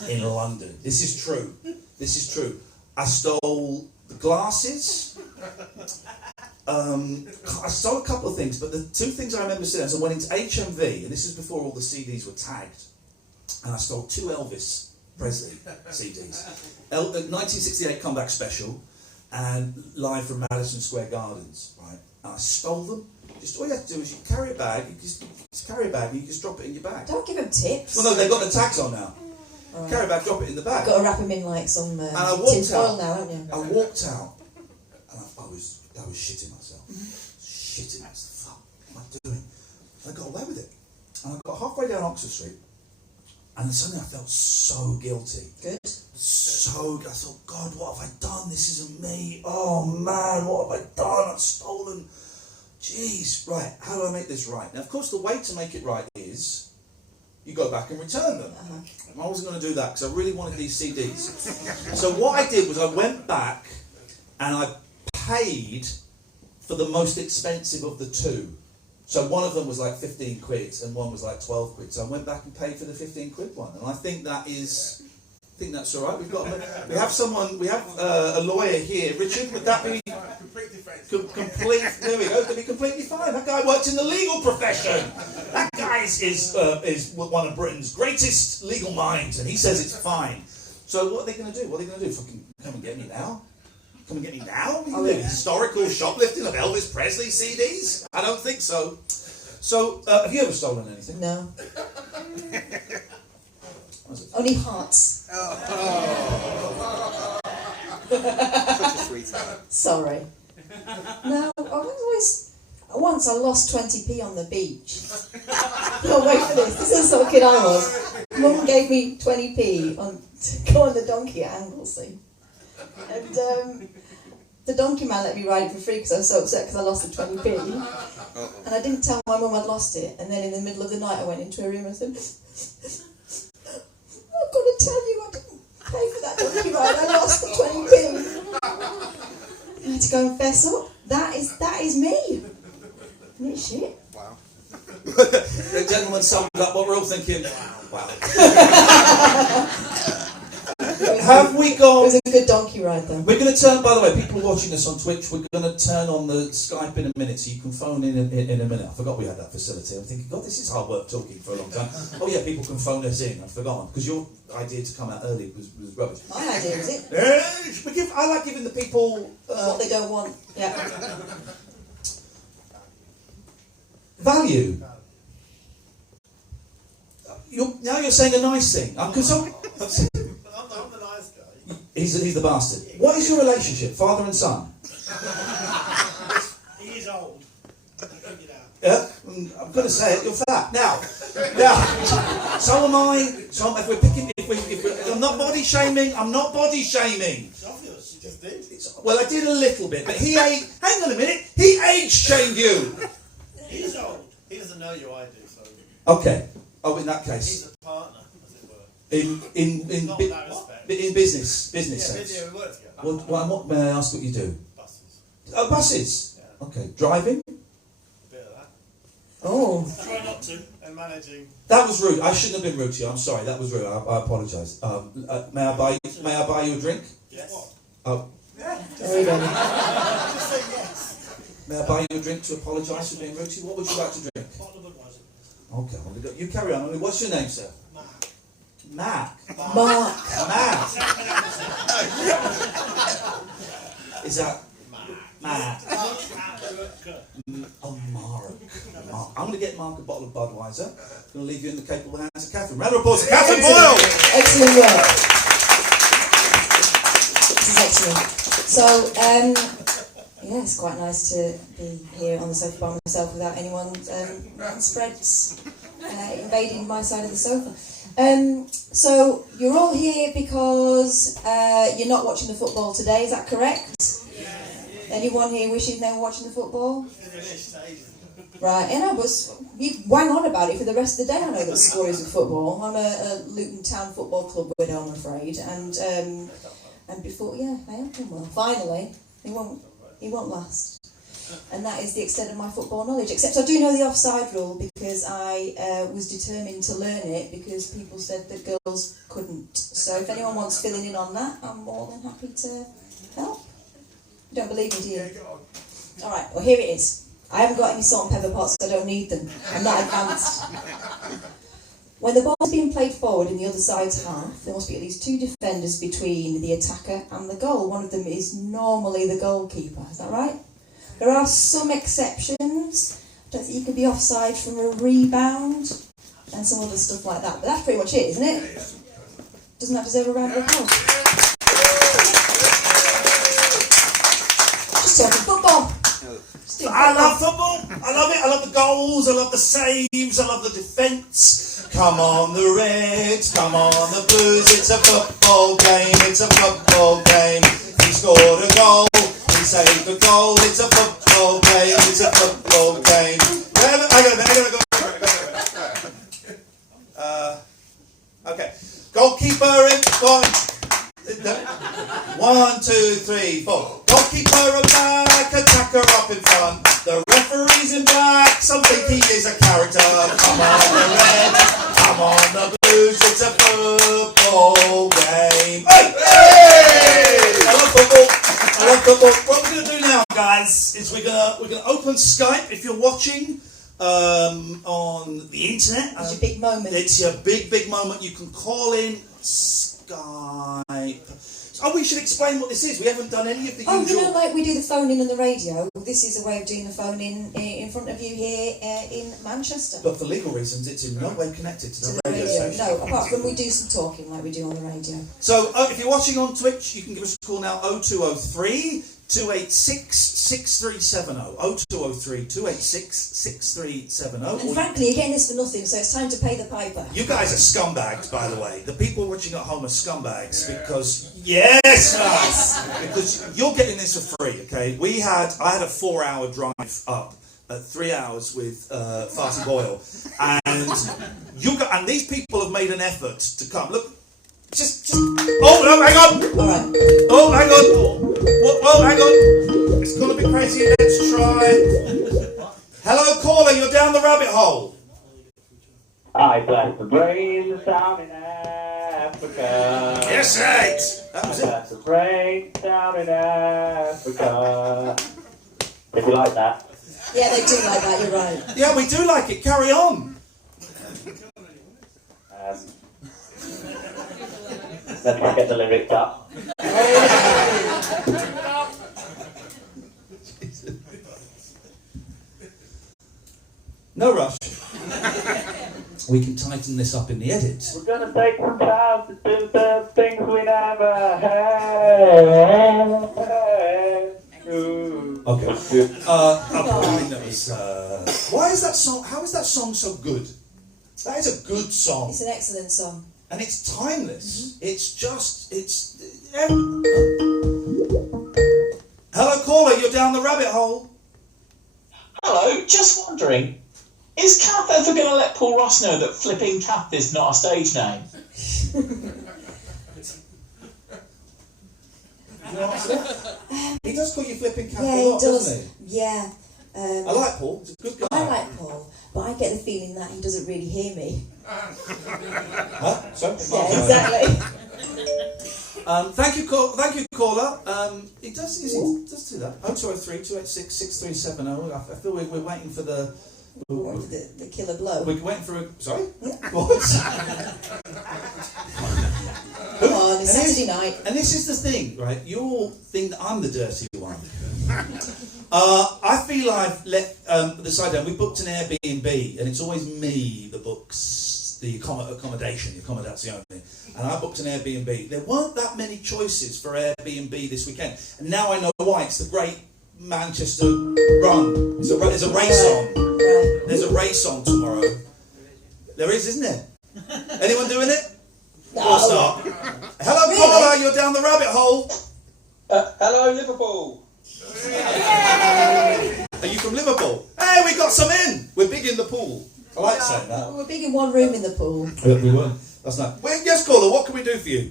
in London. This is true. I stole the glasses. I stole a couple of things, but the two things I remember seeing, so I went into HMV, and this is before all the CDs were tagged, and I stole 2 Elvis Presley CDs. 1968 Comeback Special, and Live from Madison Square Gardens, right? And I stole them. Just all you have to do is you carry a bag, you just carry a bag, and you just drop it in your bag. Don't give them tips. Well, no, they've got the tags on now. Right. Carry a bag, drop it in the bag. You've got to wrap them in like some tin foil now, haven't you? I walked out, and I was shitting myself. Shitting myself. Fuck, what am I doing? And I got away with it. And I got halfway down Oxford Street, and then suddenly I felt so guilty. Good. I thought, God, what have I done? This isn't me. Oh man, what have I done? I've stolen. Jeez, right, how do I make this right? Now, of course, the way to make it right is you go back and return them. I wasn't going to do that because I really wanted these CDs. So what I did was I went back and I paid for the most expensive of the two. So one of them was like 15 quid and one was like 12 quid. So I went back and paid for the 15 quid one. And I think that's all right. We have a lawyer here. Richard, would that be complete? There we go. It'll be completely fine. That guy works in the legal profession. That guy is one of Britain's greatest legal minds, and he says it's fine. So what are they going to do? Fucking come and get me now? Come and get me now? Historical shoplifting of Elvis Presley CDs? I don't think so. So, have you ever stolen anything? No. Only hearts. Such a sweetheart. Sorry. No, once I lost 20p on the beach. No, wait for this. This is the sort of kid I was. Mum gave me 20p to go on the donkey at Anglesey. And the donkey man let me ride it for free because I was so upset because I lost the 20p. And I didn't tell my mum I'd lost it. And then in the middle of the night I went into her room and said, I've got to tell you I didn't pay for that donkey ride. I lost the 20p. I had to go and fess up. That is me. Isn't it shit? Wow. The gentleman summed up what we're all thinking. Wow. Have we got... It was a good donkey ride though. We're going to turn, by the way, people watching us on Twitch, we're going to turn on the Skype in a minute so you can phone in a minute. I forgot we had that facility. I'm thinking, God, this is hard work talking for a long time. Oh yeah, people can phone us in. I've forgotten. Because your idea to come out early was rubbish. My idea, was it? I like giving the people... what they don't want. Yeah. Value. Now you're saying a nice thing. I'm the nice guy. He's the bastard. What is your relationship, father and son? He is old. Yeah, I'm going to say it. You're fat. Now, so am I. So if we're picking, I'm not body shaming. I'm not body shaming. It's obvious. You just did. Well, I did a little bit, but he ate. Hang on a minute. He age shamed you. He's old. He doesn't know you. I do. So. Okay. Oh, in that case. He's a partner, as it were. In business Yeah, sense. yeah, we work together. What may I ask what you do? Buses. Oh, buses. Yeah. Okay. Driving. A bit of that. Oh. Try not to. And managing. That was rude. I shouldn't have been rude to you. I'm sorry. That was rude. I apologise. May I buy you a drink? Yes. Oh. There we go. Just say yes. May I buy you a drink to apologise for being rude to you? What would you like to drink? Bottle of Budweiser. Okay. You carry on. What's your name, sir? Mark. Mark. Matt. Is that Matt? Oh, Mark. I'm going to get Mark a bottle of Budweiser. I'm going to leave you in the capable hands of Catherine. Round of applause to Catherine Boyle. Excellent work. This is excellent. So, yeah, it's quite nice to be here on the sofa by myself without anyone spreads invading my side of the sofa. So you're all here because you're not watching the football today, is that correct? Anyone here wishing they were watching the football? Right, I know, but you wang on about it for the rest of the day. I know the stories of football. I'm a Luton Town Football Club widow, I'm afraid, and before, yeah, I have done well. Finally, he won't last. And that is the extent of my football knowledge. Except I do know the offside rule because I was determined to learn it because people said that girls couldn't. So if anyone wants filling in on that, I'm more than happy to help. You don't believe me, do you? All right, well, here it is. I haven't got any salt and pepper pots, so I don't need them. I'm not advanced. When the ball's being played forward in the other side's half, there must be at least two defenders between the attacker and the goal. One of them is normally the goalkeeper. Is that right? There are some exceptions. I don't think you can be offside from a rebound and some other stuff like that. But that's pretty much it, isn't it? Doesn't that deserve a round of applause? Just talking football. I love football. I love it. I love the goals. I love the saves. I love the defence. Come on the Reds. Come on the Blues. It's a football game. It's a football game. He scored a goal. He saved a goal. It's a football game. It's a football game. I gotta go. Okay. Goalkeeper in one. 1, 2, 3, 4. Goalkeeper back, attacker up in front. The referee's in black, some think he is a character. Come on the Reds, come on the Blues, it's a football game. Hey! Hey! I love football. I love football. What we're gonna do now, guys, is we're gonna open Skype if you're watching on the internet. It's your big moment. It's your big moment. You can call in Skype. Oh, we should explain what this is. We haven't done any of the usual... Oh, you know, like we do the phone-in and the radio. This is a way of doing the phone-in in front of you here in Manchester. But for legal reasons, it's in no way connected to the radio station. No, apart from we do some talking like we do on the radio. So, if you're watching on Twitch, you can give us a call now, 0203 286 6370. 0203 286 6370. And frankly, you're getting this for nothing, so it's time to pay the piper. You guys are scumbags, by the way. The people watching at home are scumbags because... Yes! Because you're getting this for free, okay? I had a 4-hour drive up. 3 hours with Farty Boyle, and these people have made an effort to come. Look, just oh no, hang on! All right. Oh, hang on! Whoa, hang on! It's gonna be crazy. Let's try. Hello, caller. You're down the rabbit hole. I bless the brains down in Africa. Yes, right. That was it. Bless the brains down in Africa. Did you like that? Yeah, they do like that, you're right. Yeah, we do like it. Carry on. Let's not get the lyrics up. No rush. We can tighten this up in the edit. We're going to take some time to do the things we never had. Okay. Why is that song? How is that song so good? That is a good song. It's an excellent song. And it's timeless. Hello, caller, you're down the rabbit hole. Hello, just wondering, is Kath ever going to let Paul Ross know that Flipping Kath is not a stage name? He does call you Flipping Kath Yeah, a lot, he does. doesn't he? Yeah. I like Paul. He's a good guy. I like Paul, but I get the feeling that he doesn't really hear me. Huh? Sorry? Yeah, exactly. Thank you, caller. He does do that. 0203 286 6370. I feel we're waiting for the... The killer blow. We're waiting for a... Sorry? What? Come on, it's Saturday night. And this is the thing, right? You all think that I'm the dirty one. I feel I've let the side down. We booked an Airbnb, and it's always me that books the accommodation, the accommodation. And I booked an Airbnb. There weren't that many choices for Airbnb this weekend. And now I know why. It's the great Manchester run. There's a race on. Right. There's a race on tomorrow. There is, isn't there? Anyone doing it? No. Of course not. Hello, Really? caller. You're down the rabbit hole. Hello, Liverpool. Are you from Liverpool? Hey, we got some in. We're big in the pool. I like saying that. We're big in one room in the pool. We were. That's nice. Wait, yes, caller. What can we do for you?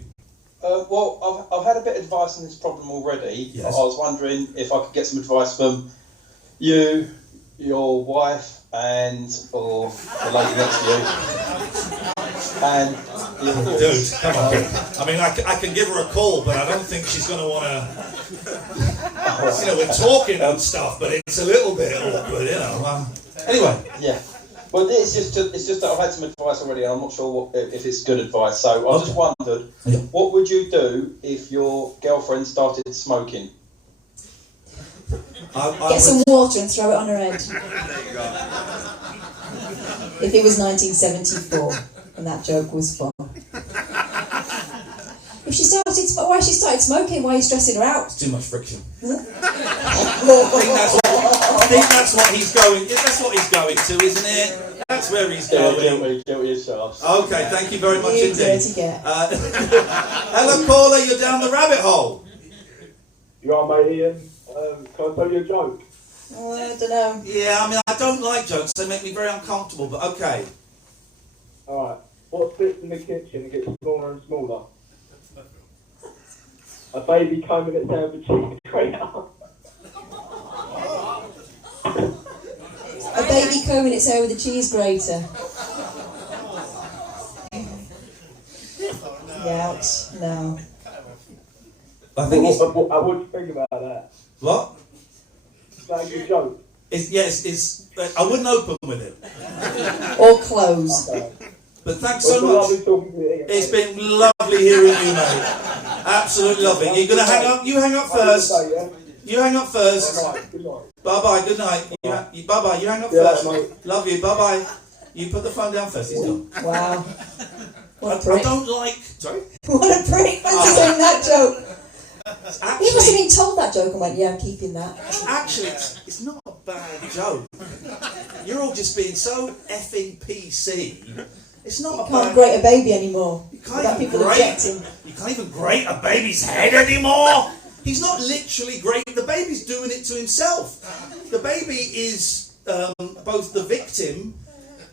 Well, I've had a bit of advice on this problem already. Yes. I was wondering if I could get some advice from you, your wife, or the lady next to you, and the other boys. Dude, come on. I mean, I can give her a call, but I don't think she's going to want to. We're talking and stuff, but it's a little bit awkward, Anyway. Yeah. Well, it's just that I've had some advice already, and I'm not sure if it's good advice. So I just wondered, what would you do if your girlfriend started smoking? Get some water and throw it on her head. If it was 1974 and that joke was fun. If she started smoking, why are you stressing her out? Too much friction. I think that's what he's going. That's what he's going to, isn't it? That's where he's going. Guilty as charged. Okay, thank you very much You indeed. dirty get. Hello, caller. You're down the rabbit hole. You are, mate, Ian. Can I tell you a joke? Oh, I don't know. Yeah, I mean, I don't like jokes. They make me very uncomfortable. But okay. Alright. What fits in the kitchen and gets smaller and smaller? A baby combing its hair with a cheese grater. A baby combing its hair with a cheese grater. Ouch. No. I think it's What do you think about that? what? Is that a good joke? It's. I wouldn't open with it. Or close. Okay. But thanks Well, so much. lovely talking to you, Ian. It's been lovely hearing you, mate. Absolutely lovely. You're gonna hang up. You hang up first. Have a good day, You hang up first. yeah? Alright, good night. Bye bye. Good night. Bye bye. You hang up Yeah, first. mate. Love you. Bye bye. You put the phone down first. He's gone. Wow. What a I prick. don't like. Sorry. What a prick for saying that joke. He must have Actually, been told that joke and went, yeah, I'm keeping that. it's not a bad joke. You're all just being so effing PC. It's not a Can't bad. grate a baby anymore. You can't Without even people grate. objecting. You can't even grate a baby's head anymore. He's not literally grating. The baby's doing it to himself. The baby is both the victim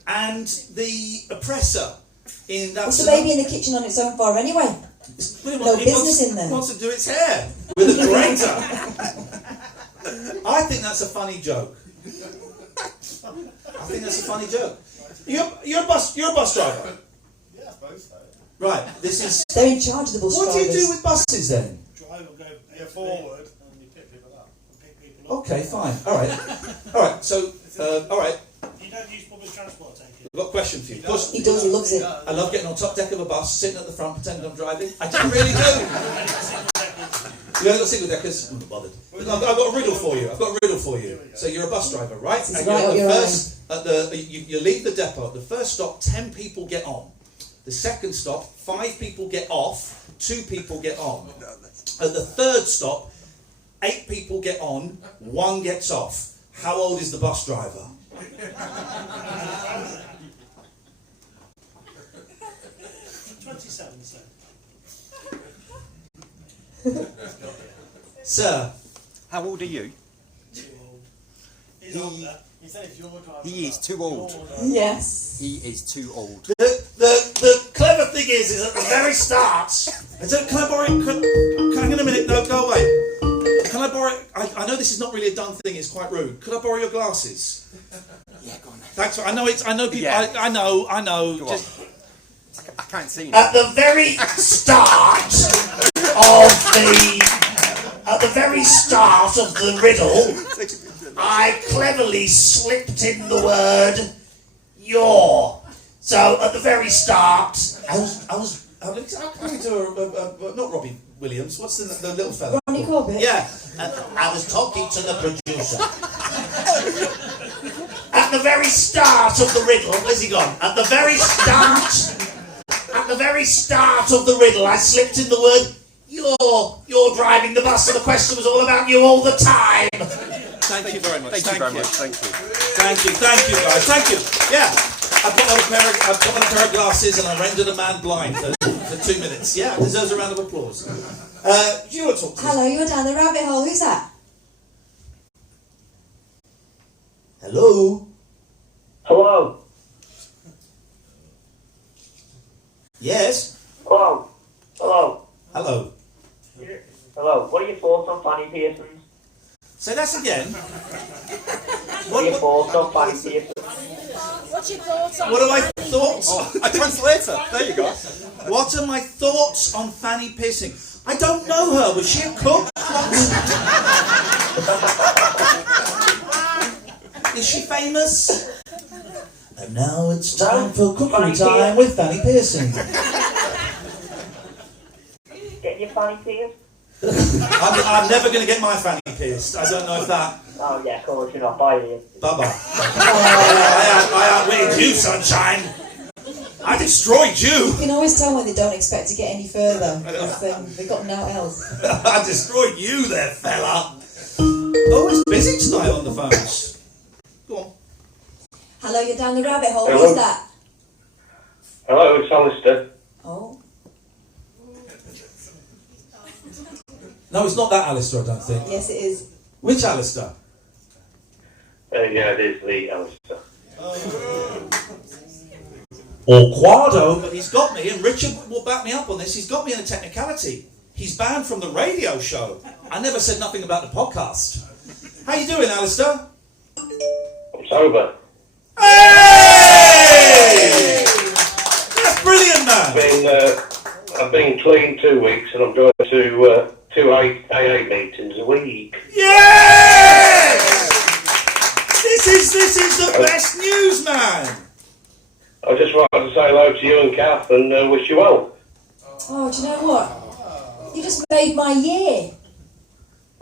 and the oppressor. In that. What's the baby in the kitchen on its own for anyway? No business in there. He wants to do its hair with a grater. I think that's a funny joke. I think that's a funny joke. You're a bus driver. Yeah, I suppose so. Right. This is. They're in charge of the bus What do you drivers. do with buses then? Drive will go forward and you pick people up. And pick people up. Okay, fine. All right. So, all right. You don't use public transport, take it. I've got a question for you. Of course, He does, he loves it. I love getting on top deck of a bus, sitting at the front, pretending I'm driving. I really do. You haven't got single deckers? I'm not bothered. I've got a riddle for you. So you're a bus driver, right? This is And right you're up your you leave the depot. At the first stop, 10 people get on. The second stop, 5 people get off, 2 people get on. At the third stop, 8 people get on, 1 gets off. How old is the bus driver? 27, so. Sir, How old are you? Too old. He's older. He said if you're driving. He is too old. Yes. He is too old. the clever thing is at the very start. Can I borrow it? Hang on a minute. No, go away. Can I borrow it? I know this is not really a done thing. It's quite rude. Could I borrow your glasses? Yeah, go on. Thanks. I know people. Yeah. I know. Go Just on. I can't see him. at the very start of the riddle, I cleverly slipped in the word "your." So at the very start, I was talking to not Robbie Williams. What's the little fella? Ronnie Corbett? Yeah, I was talking to the producer. At the very start of the riddle, where's he gone? At the very start of the riddle, I slipped in the word "you're driving the bus," and the question was all about you all the time. Thank you very much. Thank you very much. Thank you. Thank you, guys. Thank you. Yeah, I put on a pair of glasses and I rendered a man blind for 2 minutes. Yeah, deserves a round of applause. You want to talk to us? Hello, you're down the rabbit hole. Who's that? Hello. Hello. Yes. Hello. Hello. Hello. Hello. What are your thoughts on fanny piercings? Say that again. What are your thoughts on fanny piercings? What's your thoughts on What are my thoughts? A translator. There you go. What are my thoughts on Fanny piercing? I don't know her. Was she a cook once? Is she famous? And now it's time for cookery time with Fanny piercing. Get your fanny pierced? I'm never going to get my fanny pierced. I don't know if that... Oh yeah, of course, you're not buying it. Bye-bye. I outwitted you, sunshine. I destroyed you. You can always tell when they don't expect to get any further. If they've got nothing else. I destroyed you there, fella. Oh, it's busy tonight on the phones. Go on. Hello, you're down the rabbit hole. Hello. Who's that? Hello, it's Alistair. Oh. No, it's not that Alistair, I don't think. Yes, it is. Which Alistair? Yeah, it is the Alistair. Or Quado, but he's got me, and Richard will back me up on this, he's got me in a technicality. He's banned from the radio show. I never said nothing about the podcast. How you doing, Alistair? I'm sober. Hey! That's brilliant, man! I've been clean 2 weeks and I'm going to 2 AA meetings a week. Yes! This is the best news, man! I just wanted to say hello to you and Kath and wish you well. Oh, do you know what? You just made my year.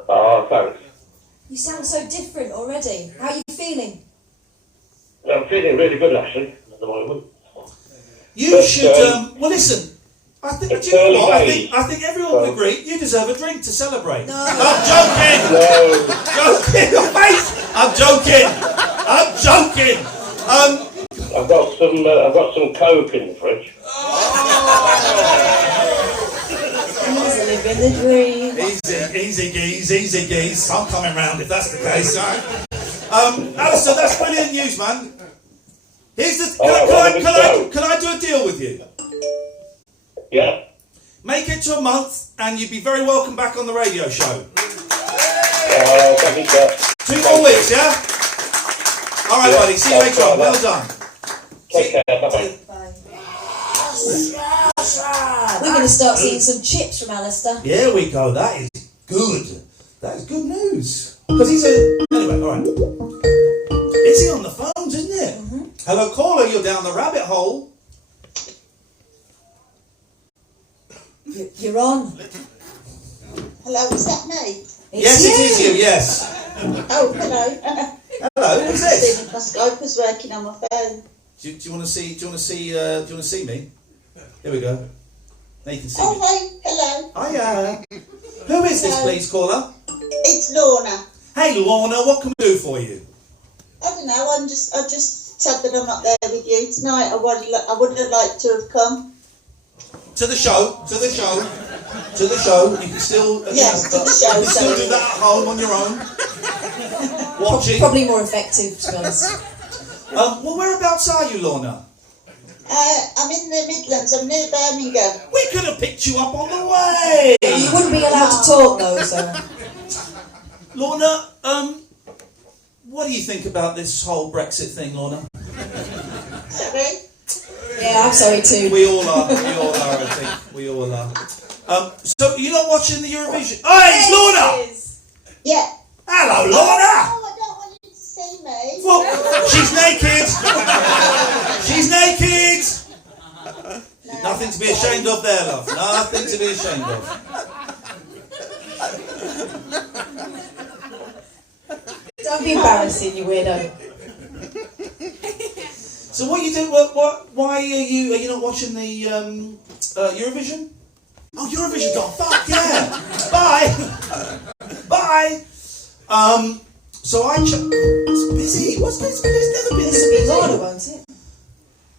Oh, thanks. You sound so different already. How are you feeling? I'm feeling really good actually at the moment. You But, should, well listen, I think, it's do you know early what? days. I think everyone would agree, you deserve a drink to celebrate. No. I'm joking! No, Joking, mate! I'm joking! I've got some Coke in the fridge. He's living the dream. Easy geese. I'm coming round if that's the case, right? Alistair, that's brilliant news, man. Here's the. Can I do a deal with you? Yeah. Make it to a month, and you'd be very welcome back on the radio show. Thank you, sir. 2 more weeks, yeah? All right, buddy. See you later on. Well done. Take care. Bye-bye. Bye. We're going to start seeing some chips from Alistair. Here we go. That is good. That is good news. Because he's a... Anyway, all right. Is he on the phones, isn't it? Mm-hmm. Hello, caller. You're down the rabbit hole. You're on. Hello, is that me? Yes, it is you. Yes. Oh, hello. Hello. Who's this? My Skype was working on my phone. Do you want to see? Do you want to see? Do you want to see me? Here we go. Now you can see Oh, me. hi. Hello. Hiya. Who is this, please, caller? It's Lorna. Hey, Lorna. What can we do for you? I don't know. I just said that I'm not there with you tonight. I would have liked to have come. To the show. You can still. Yes, to the show, You can still do that at home on your own. Watching. Probably more effective, to be honest. Well, whereabouts are you, Lorna? I'm in the Midlands. I'm near Birmingham. We could have picked you up on the way. You wouldn't be allowed to talk, though, so... Lorna, what do you think about this whole Brexit thing, Lorna? Sorry? Yeah, I'm sorry too. We all are, I think. We all are. So you're not watching the Eurovision? Hey, it's Lorna! Yeah. Hello, Lorna! Oh, I don't want you to see me. Well, she's naked! She's naked! No, Nothing to be ashamed of there, love. Nothing to be ashamed of. Don't be embarrassing, you weirdo. So what you do? Why are you not watching the Eurovision? Oh, Eurovision gone. Fuck yeah! Bye. Bye. So it's busy. What's this? There's never been This will be harder, won't it?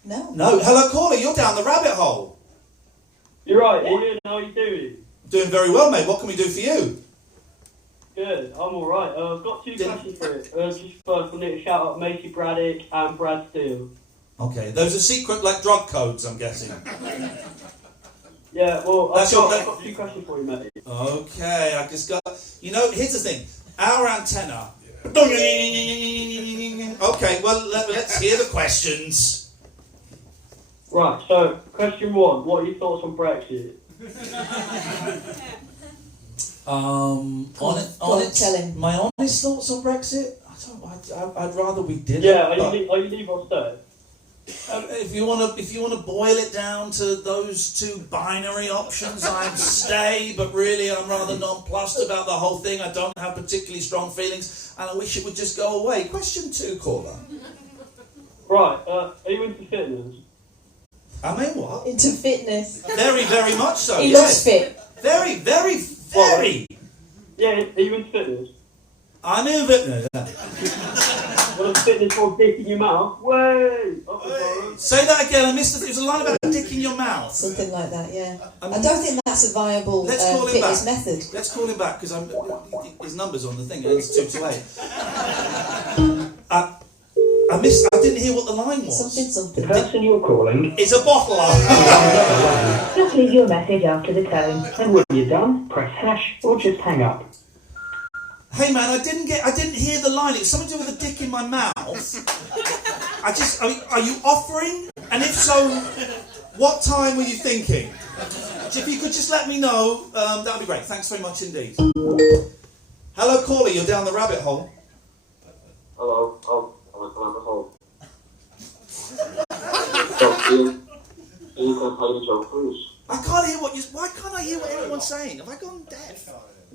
No. No. Hello, caller. You're down the rabbit hole. You're right, Ian. How are you doing? Doing very well, mate. What can we do for you? Good. I'm all right. I've got two questions for you. Just first, I need to shout out Macy Braddock and Brad Steele. Okay. Those are secret, like drug codes, I'm guessing. Yeah. Well, I've That's your- got two questions for you, mate. Okay. I just got. You know, here's the thing. Our antenna. Okay. Well, let's hear the questions. Right. So, question one: what are your thoughts on Brexit? Tell him. My honest thoughts on Brexit. I'd rather we didn't. Yeah. Are but- you leave or stay? If you want to boil it down to those two binary options, I'd stay. But really, I'm rather nonplussed about the whole thing. I don't have particularly strong feelings, and I wish it would just go away. Question 2, caller. Right. Are you into fitness? I mean, what? Into fitness. Very, very much so. He yes. looks fit. Very, very, very. Yeah. Are you into fitness? I'm in fitness. What is fitness for? Dick in your mouth? Way. Say that again. I missed it. There's a line about a dick in your mouth. Something like that, yeah. I I mean- don't think that's a viable Let's call him fitness back. method. Let's call him back because his number's on the thing. And it's 2 to 8. I didn't hear what the line was. Something. The person you're calling It's a bottler. just leave your message after the tone, and when you're done, press hash or just hang up. Hey man, I didn't hear the line. It's something to do with a dick in my mouth. Are you offering? And if so, what time were you thinking? If you could just let me know, that would be great. Thanks very much indeed. Hello, caller. You're down the rabbit hole. Hello. Oh, I'm in the rabbit hole. You can play the joke, please. I can't hear why can't I hear what everyone's saying? Have I gone deaf?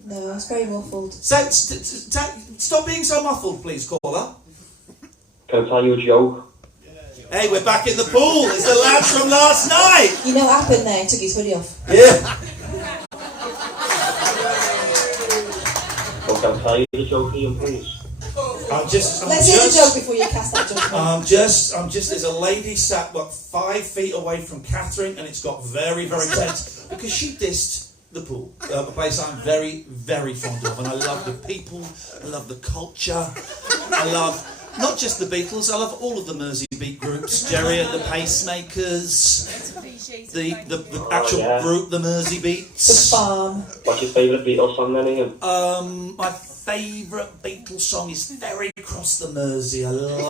No, it's very muffled. Stop being so muffled, please, caller. Can I tell you a joke? Hey, we're back in the pool. It's the lads from last night. You know what happened there? He took his hoodie off. Yeah. Can I tell you the joke, Ian, please? Let's hear the joke before you cast that judgment. I'm just, there's a lady sat, 5 feet away from Catherine, and it's got very, very tense because she dissed the pool, a place I'm very, very fond of, and I love the people, I love the culture, I love not just the Beatles, I love all of the Merseybeat groups, Jerry and the Pacemakers, the actual group, the Merseybeats. The farm. What's your favourite Beatles song then, Ian? My favourite Beatles song is Ferry Across the Mersey. I love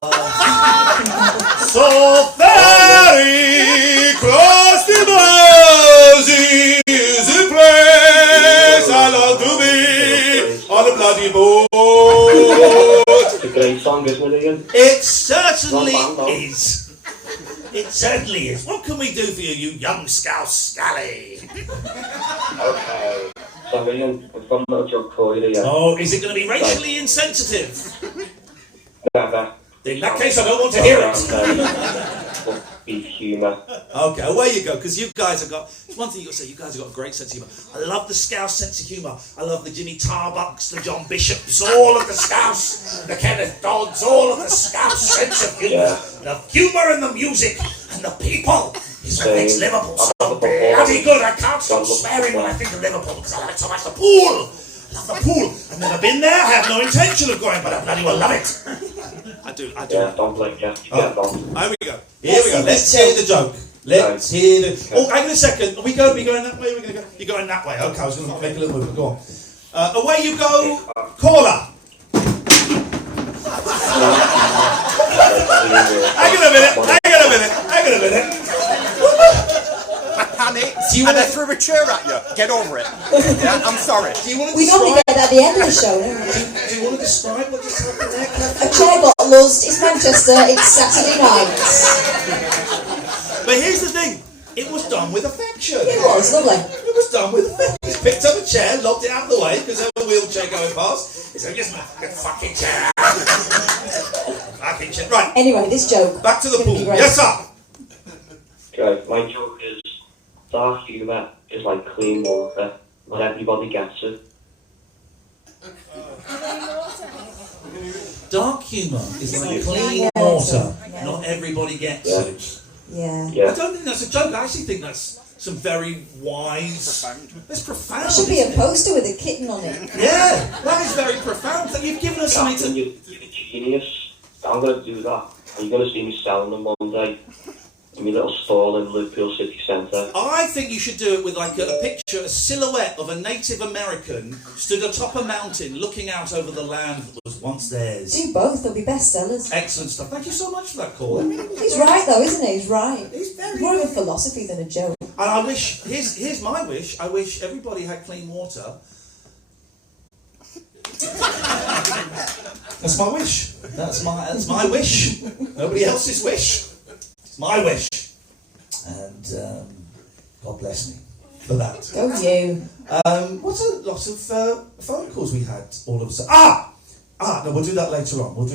So ferry across the Mersey is a place I love to be on a bloody boat. It's a great song, isn't it, Ian? It certainly is. It certainly is. What can we do for you, you young scouse scally? Okay. So, Ian, I've got a little joke for you, Ian. Oh, is it going to be racially insensitive? Never. In that case, I don't want to hear it. Beef humour. Okay, away you go, because you guys have got, it's one thing you've got to say, you guys have got a great sense of humour. I love the Scouse sense of humour. I love the Jimmy Tarbucks, the John Bishops, all of the Scouse, the Kenneth Dodds, all of the Scouse sense of humour. Yeah. The humour and the music and the people is what makes Liverpool so love the bloody football. good. I can't stop swearing when I think of Liverpool because I love it so much. The pool! I love the pool. I've never been there, I have no intention of going, but I bloody well love it. I do. Yeah, don't blame you. Yeah, don't. Here we go. Here we go. Let's hear the joke. Let's hear the. Oh, hang on a second. Are we going that way? We're going to go. You're going that way. Okay, I was going to make a little movement. Go on. Away you go. Caller. Hang on a minute. Panic, and I threw a chair at you. Get over it. Yeah, I'm sorry. Do you want to We normally describe? get that at the end of the show, don't we? Do you want to describe what just happened there, Catherine? A chair got lost. It's Manchester. It's Saturday night. But here's the thing. It was done with affection. It was lovely. It was done with affection. He's picked up a chair, lobbed it out of the way because there was a wheelchair going past. He said, "Just a fucking chair." Fucking chair. Right. Anyway, this joke. Back to the It's gonna pool. be great. Yes, sir. Okay, my joke is dark humour is like clean water. Not everybody gets it. Dark humour is like like clean yeah, water. yeah. Not everybody gets Yeah. it. Yeah. Yeah. I don't think that's a joke. I actually think that's some very wise. That's profound. There should be a isn't it? poster with a kitten on it. Yeah, that is very profound. That you've given us something Captain, to. you're a genius. I'm going to do that. And you're going to see me selling them one day in my little stall in Liverpool city centre. I think you should do it with like a picture, a silhouette of a Native American stood atop a mountain looking out over the land that was once theirs. Do both, they'll be bestsellers. Excellent stuff. Thank you so much for that call. He's right though, isn't he? He's right. He's very More of a philosophy than a joke. And I wish, here's my wish, I wish everybody had clean water. That's my wish. That's my wish. Nobody else's wish. It's my wish. And God bless me for that. Go you. What a lot of phone calls we had all of a sudden. No, we'll do that later on. We'll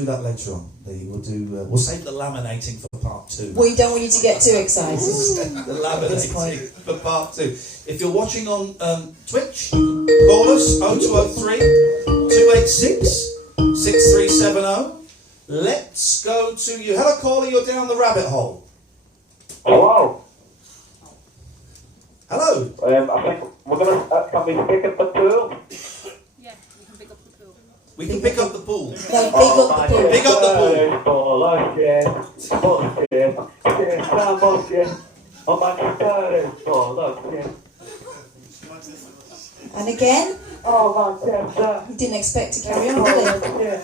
save the laminating for part 2. We don't want you to get too excited. The At this point. laminating for part 2. If you're watching on Twitch, call us 0203 286 6370. Let's go to you. Hello, caller. You're down the rabbit hole. Hello. Hello. I think we're going to... can we pick up the pool? Yeah, you can pick up the pool. We can pick up the pool. No, big up the pool. Big up the pool. And again, Oh, my you didn't expect to carry on, did you?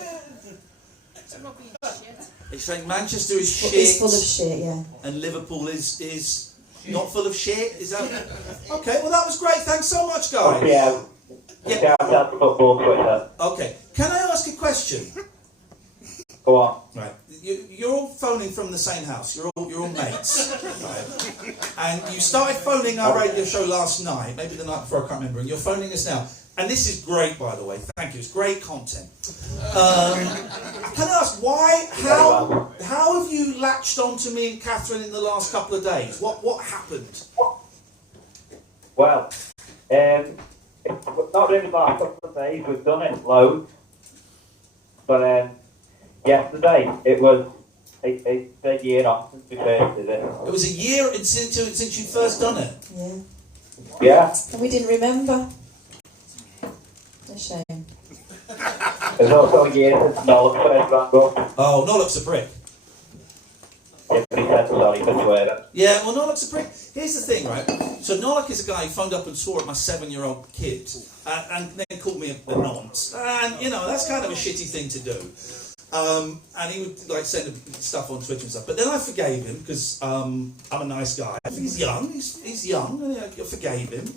It's rubbish shit. He's saying Manchester is shit. It's full of shit, yeah. And Liverpool is not full of shit. Is that okay? Well, that was great. Thanks so much, guys. Yeah. Yeah. Shout out to football Twitter. Okay. Can I ask a question? Go on. Right. You're all phoning from the same house. You're all mates, right? And you started phoning our radio show last night, maybe the night before. I can't remember. And you're phoning us now. And this is great, by the way. Thank you. It's great content. Can I ask how have you latched onto me and Catherine in the last couple of days? What happened? Well, it's not really the last couple of days. We've done it loads. But yesterday, it was a year off since we first did it. It was a year since you first done it. Yeah. Yeah. And we didn't remember. A shame. There's also a year since Nolan first rang up. Oh, Nollock's a prick. He said sorry for swearing. Yeah, well, Nollock's a prick. Here's the thing, right? So Nollock is a guy who phoned up and swore at my 7-year-old kid, and then called me a nonce. And, you know, that's kind of a shitty thing to do. And he would, like, send stuff on Twitter and stuff. But then I forgave him, because I'm a nice guy. I think he's young. He's young, and I forgave him.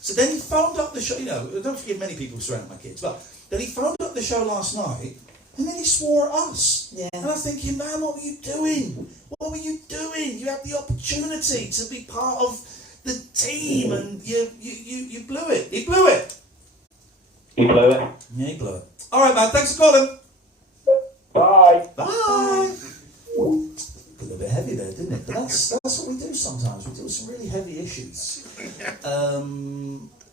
So then he phoned up the show, you know, I don't forgive many people surrounding my kids, but then he phoned up the show last night, and then he swore at us. Yeah. And I was thinking, man, what were you doing? What were you doing? You had the opportunity to be part of the team, and you blew it. He blew it. He blew it. Yeah, he blew it. All right, man, thanks for calling. Bye. Bye. Got a bit heavy there, didn't it? But that's what we do sometimes. We deal with some really heavy issues.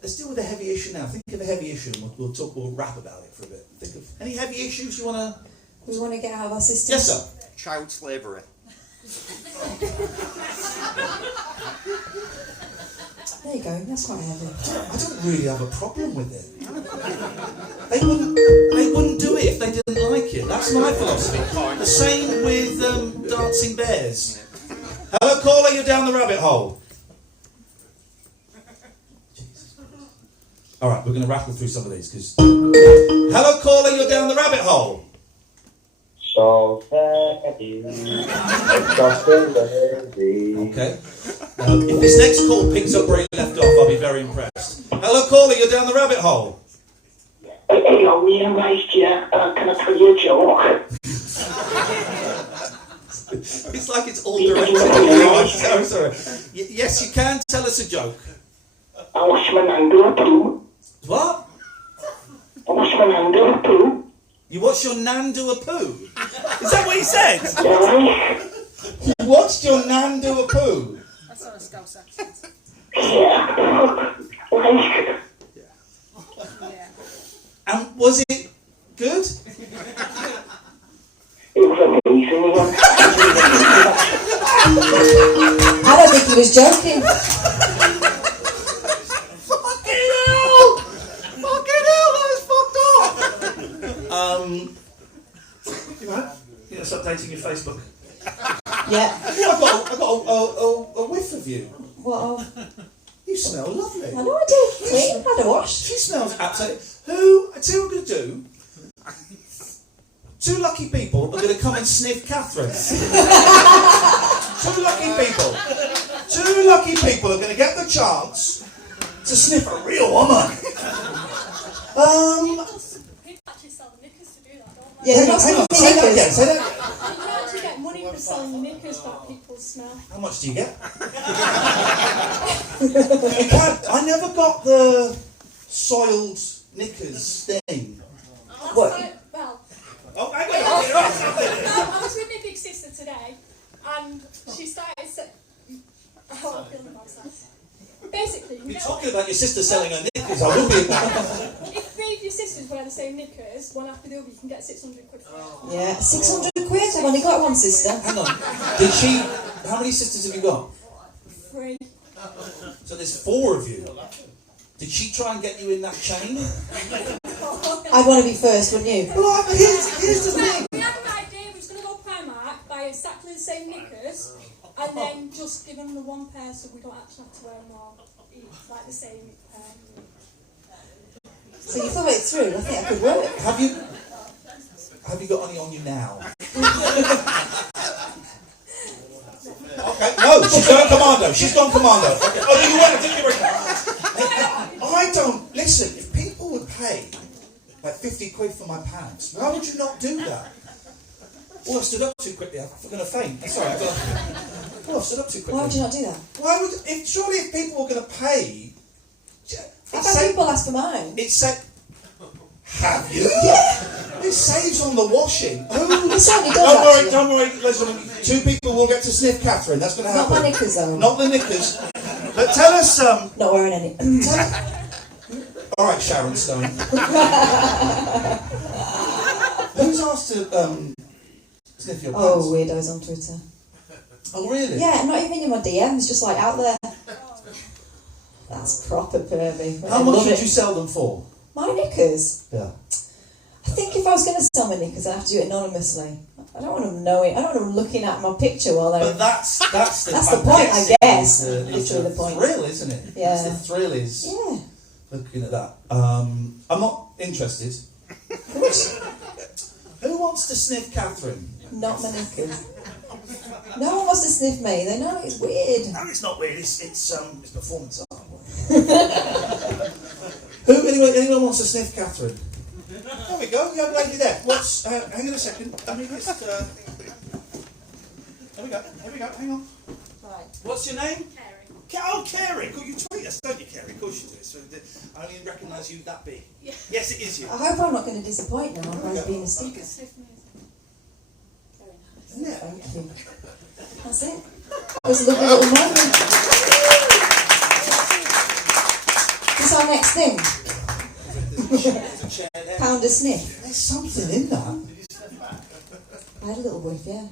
Let's deal with a heavy issue now. Think of a heavy issue, and we'll rap about it for a bit. Think of any heavy issues you want to... We want to get out of our system. Yes, sir. Child slavery. There you go, that's quite heavy. I don't really have a problem with it. They wouldn't do it if they didn't like it. That's my philosophy. The same with dancing bears. Hello, caller, you're down the rabbit hole. Jesus. All right, we're going to rattle through some of these because. Hello, caller, you're down the rabbit hole. So ready. Okay. If this next call picks up where he left off, I'll be very impressed. Hello, caller, you're down the rabbit hole. Hello, me and Mike here. Can I tell you a joke? It's like it's all directed at you. I'm sorry. Yes, you can tell us a joke. I wash my hand with a poo. What? I wash my hand with a poo. You watched your nan do a poo? Is that what he said? Yeah. You watched your nan do a poo? That's not a Scouse accent. Yeah. Like. Yeah. And was it good? Can you sing again? I don't think he was joking. Fucking hell! Fucking hell, that was fucked up! You right? You're just updating your Facebook. Yeah. I got a whiff of you. What? You smell lovely. I know I do. Clean. Had a wash. She smells absolutely. I tell you what we're going to do. Two lucky people are going to come and sniff Catherine. Two lucky people. Two lucky people are going to get the chance to sniff a real woman. People actually sell the knickers to do that, don't Yeah, hang on. Say that again. Say that again. they? You can actually get money for selling knickers that people smell. How much do you get? I never got the soiled knickers thing. What? Well, Oh, hang on. I was with my big sister today, and she started saying, "Oh, I'm feeling about that." Basically, you can You're get talking about your sister selling her knickers. I would be about if three of your sisters wear the same knickers, one after the other, you can get 600 quid for it. Yeah, 600 quid. I've only got one sister. Hang on. Did she... How many sisters have you got? 3. So there's 4 of you. Did she try and get you in that chain? I'd want to be first, wouldn't you? Well, here's the thing. We had an idea. We was going to go Primark, buy exactly the same knickers, and then just give them the one pair so we don't actually have to wear them all. Like the same pair. So you thought it through. I think that could work. Have you got any on you now? Okay. No, she's going commando. She's gone commando. Okay. Oh, you went. Didn't you? I don't listen. If people would pay like 50 quid for my pants, why would you not do that? Oh, I stood up too quickly. I'm going to faint. Sorry. I stood up too quickly. Why would you not do that? Why would? Surely, if people were going to pay, I've had people ask for mine. it said. Have you? Yeah. It saves on the washing. Oh, It certainly does. don't worry, listen. 2 people will get to sniff Catherine. That's going to Not happen. my knickers though. Not the knickers. But tell us. Not wearing any. All right, Sharon Stone. Who's asked to sniff your pants? Oh, weirdos on Twitter. Oh, really? Yeah, not even in my DMs, just like out there. That's proper pervy. How I much love would it. you sell them for? My knickers? Yeah. I think if I was going to sell my knickers, I'd have to do it anonymously. I don't want them knowing. I don't want them looking at my picture while they're... But that's the point, I guess. It's Literally the the point. thrill, isn't it? Yeah. That's the thrill is Yeah. looking at that. I'm not interested. Who wants to sniff Catherine? Not my knickers. No one wants to sniff me. They know it's weird. No, it's not weird. It's performance art. Anyone wants to sniff Catherine? There we go. Young lady there. What's? Hang on a second. Let me just. There we go. Hang on. Right. What's your name? Caring. Oh, Carrie. You tweet us, don't you, Carrie? Of course you do. So I only recognise you that big. Yeah. Yes, it is you. I hope I'm not going to disappoint now by being a sticker. Sniff me. Very nice. Isn't it? Thank you. That's it. That was a lovely little moment. This our next thing. There's a chair there. Pound a sniff. There's something in that. I had a little whiff, yeah.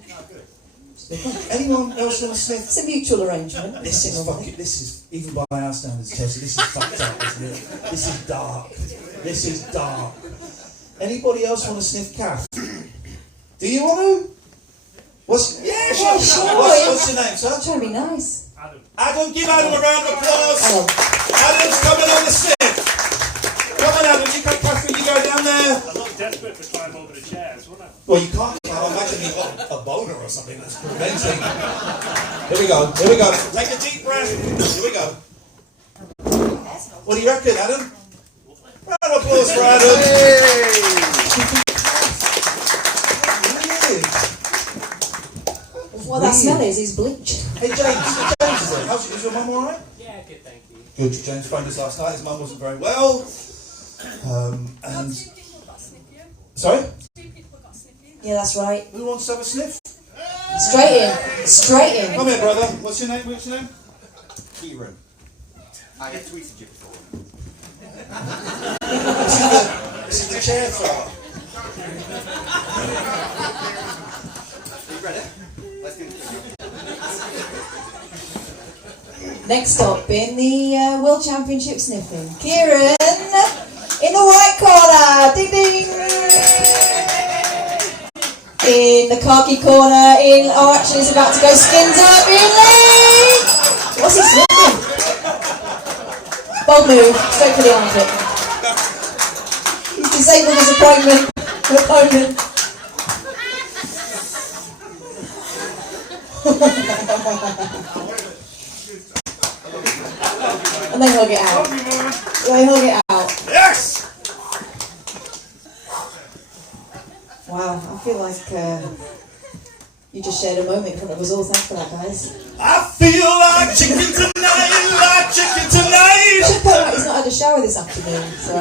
Anyone else want to sniff? It's a mutual arrangement. This is fucking. This is even by our standards, Chelsea. This is fucked up, isn't it? This is dark. This is dark. Anybody else want to sniff Kath? Do you want to? What's? Yeah, sure. sure. What's your name, sir? I'm trying to be nice. Adam, give Adam a round of applause. Hello. Adam's coming on the sniff. Come on, Adam. You come, Catherine. You go down there. I'm not desperate to climb over the chairs, would I? Well, you can't. I imagine you've got a boner or something that's preventing. Here we go. Here we go. Take a deep breath. Here we go. What do you reckon, Adam? Round of applause for Adam. What that smell is bleach. Hey, James. James is there. Is your mum all right? Yeah, good, thank you. Good. James phoned us last night. His mum wasn't very well. And 2 people got sniff you. sorry. 2 people got sniff you. Yeah, that's right. Who wants to have a sniff? Straight in. Straight in. Come here, brother. What's your name? What's your name? Kieran. I have tweeted you before. This is the chair thrower. Ready? Let's do it. Next up in the World Championship sniffing, Kieran in the white corner. Ding ding. In the khaki corner, actually he's about to go skins up. In Lee. What's he sniffing? Bold move, straight for the armpit. He's disabled his opponent. And they hug it out. Yes! Wow, I feel like you just shared a moment in front of us all. Thanks for that, guys. I feel like chicken tonight, Should point out he's not had a shower this afternoon, so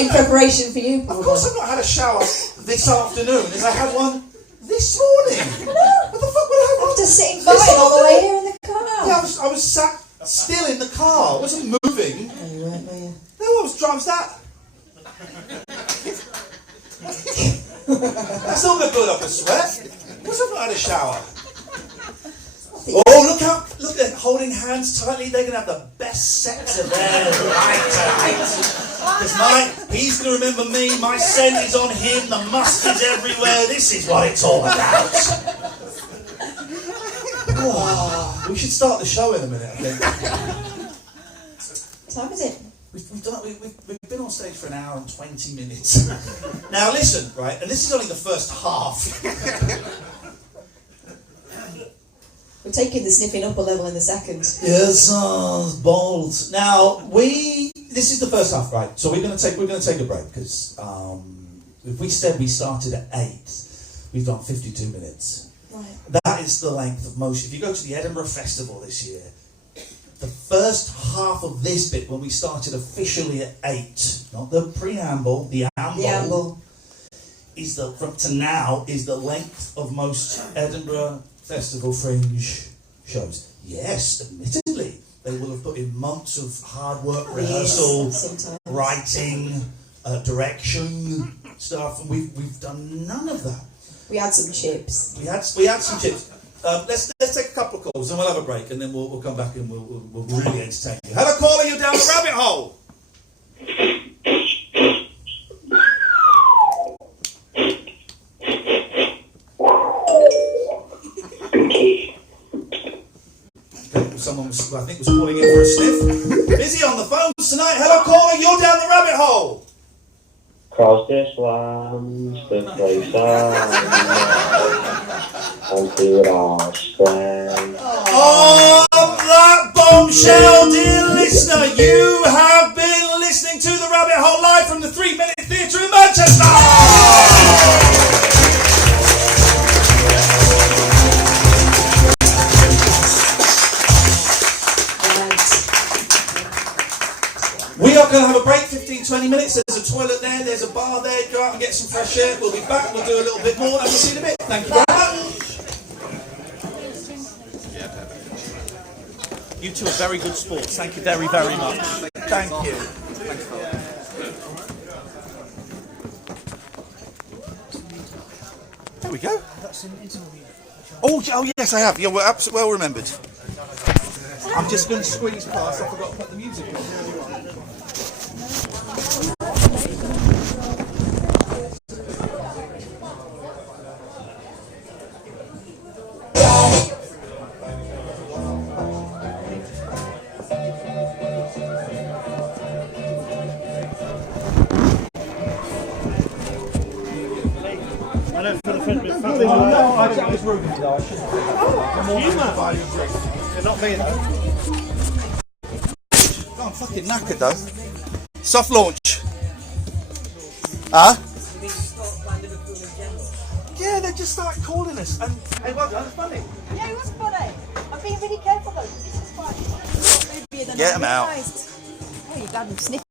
in preparation for you, probably. Of course I've not had a shower this afternoon, as I had one this morning. What the fuck would I have? After sitting fine all the way here in the car. Yeah, I was sat still in the car. I wasn't moving. No, you weren't, were you? No, I was driving that. That's not going to build up a sweat. Of course I've not had a shower. Oh, look at holding hands tightly. They're going to have the best sex of their life tonight. Because he's going to remember me. My scent is on him. The mustard's everywhere. This is what it's all about. Oh, we should start the show in a minute, I think. What time is it? We've been on stage for an hour and 20 minutes. Now listen, right, and this is only the first half. We're taking the sniffing up a level in the second. Yes, bold. Now this is the first half, right? So we're going to take a break because if we said we started at 8, we've done 52 minutes. Right. That is the length of most. If you go to the Edinburgh Festival this year, the first half of this bit, when we started officially at 8, not the preamble, the amble, is from to now is the length of most Edinburgh Festival Fringe shows. Yes, admittedly, they will have put in months of hard work, rehearsal, writing, direction, stuff, and we've done none of that. We had some chips. We had some chips. Let's take a couple of calls and we'll have a break and then we'll come back and we'll really entertain you. Have a caller, you down the rabbit hole. Someone was, I think, was calling in for a sniff. Busy on the phones tonight. Hello, caller, you're down the rabbit hole. Cross this land's the place unto our strength. On that bombshell, dear listener, you have been listening to The Rabbit Hole live from the 3 Minute Theatre in Manchester. We are going to have a break, 15-20 minutes. There's a toilet there, there's a bar there. Go out and get some fresh air. We'll be back, we'll do a little bit more, and we'll see you in a bit. Thank you very much. You two are very good sports. Thank you very, very much. Thank you. There we go. Oh yes, I have. Yeah, well, absolutely well remembered. I'm just going to squeeze past. I forgot to put the music on. I don't feel offended. No, I was rude. No, I shouldn't. You're not me though. Oh, I'm fucking knackered though. Soft launch. Huh? Yeah, they just started calling us. And hey, well done, it's funny. Yeah, it was funny. I'm being really careful though. This is fine. Get them out. Oh, you got him sniffing.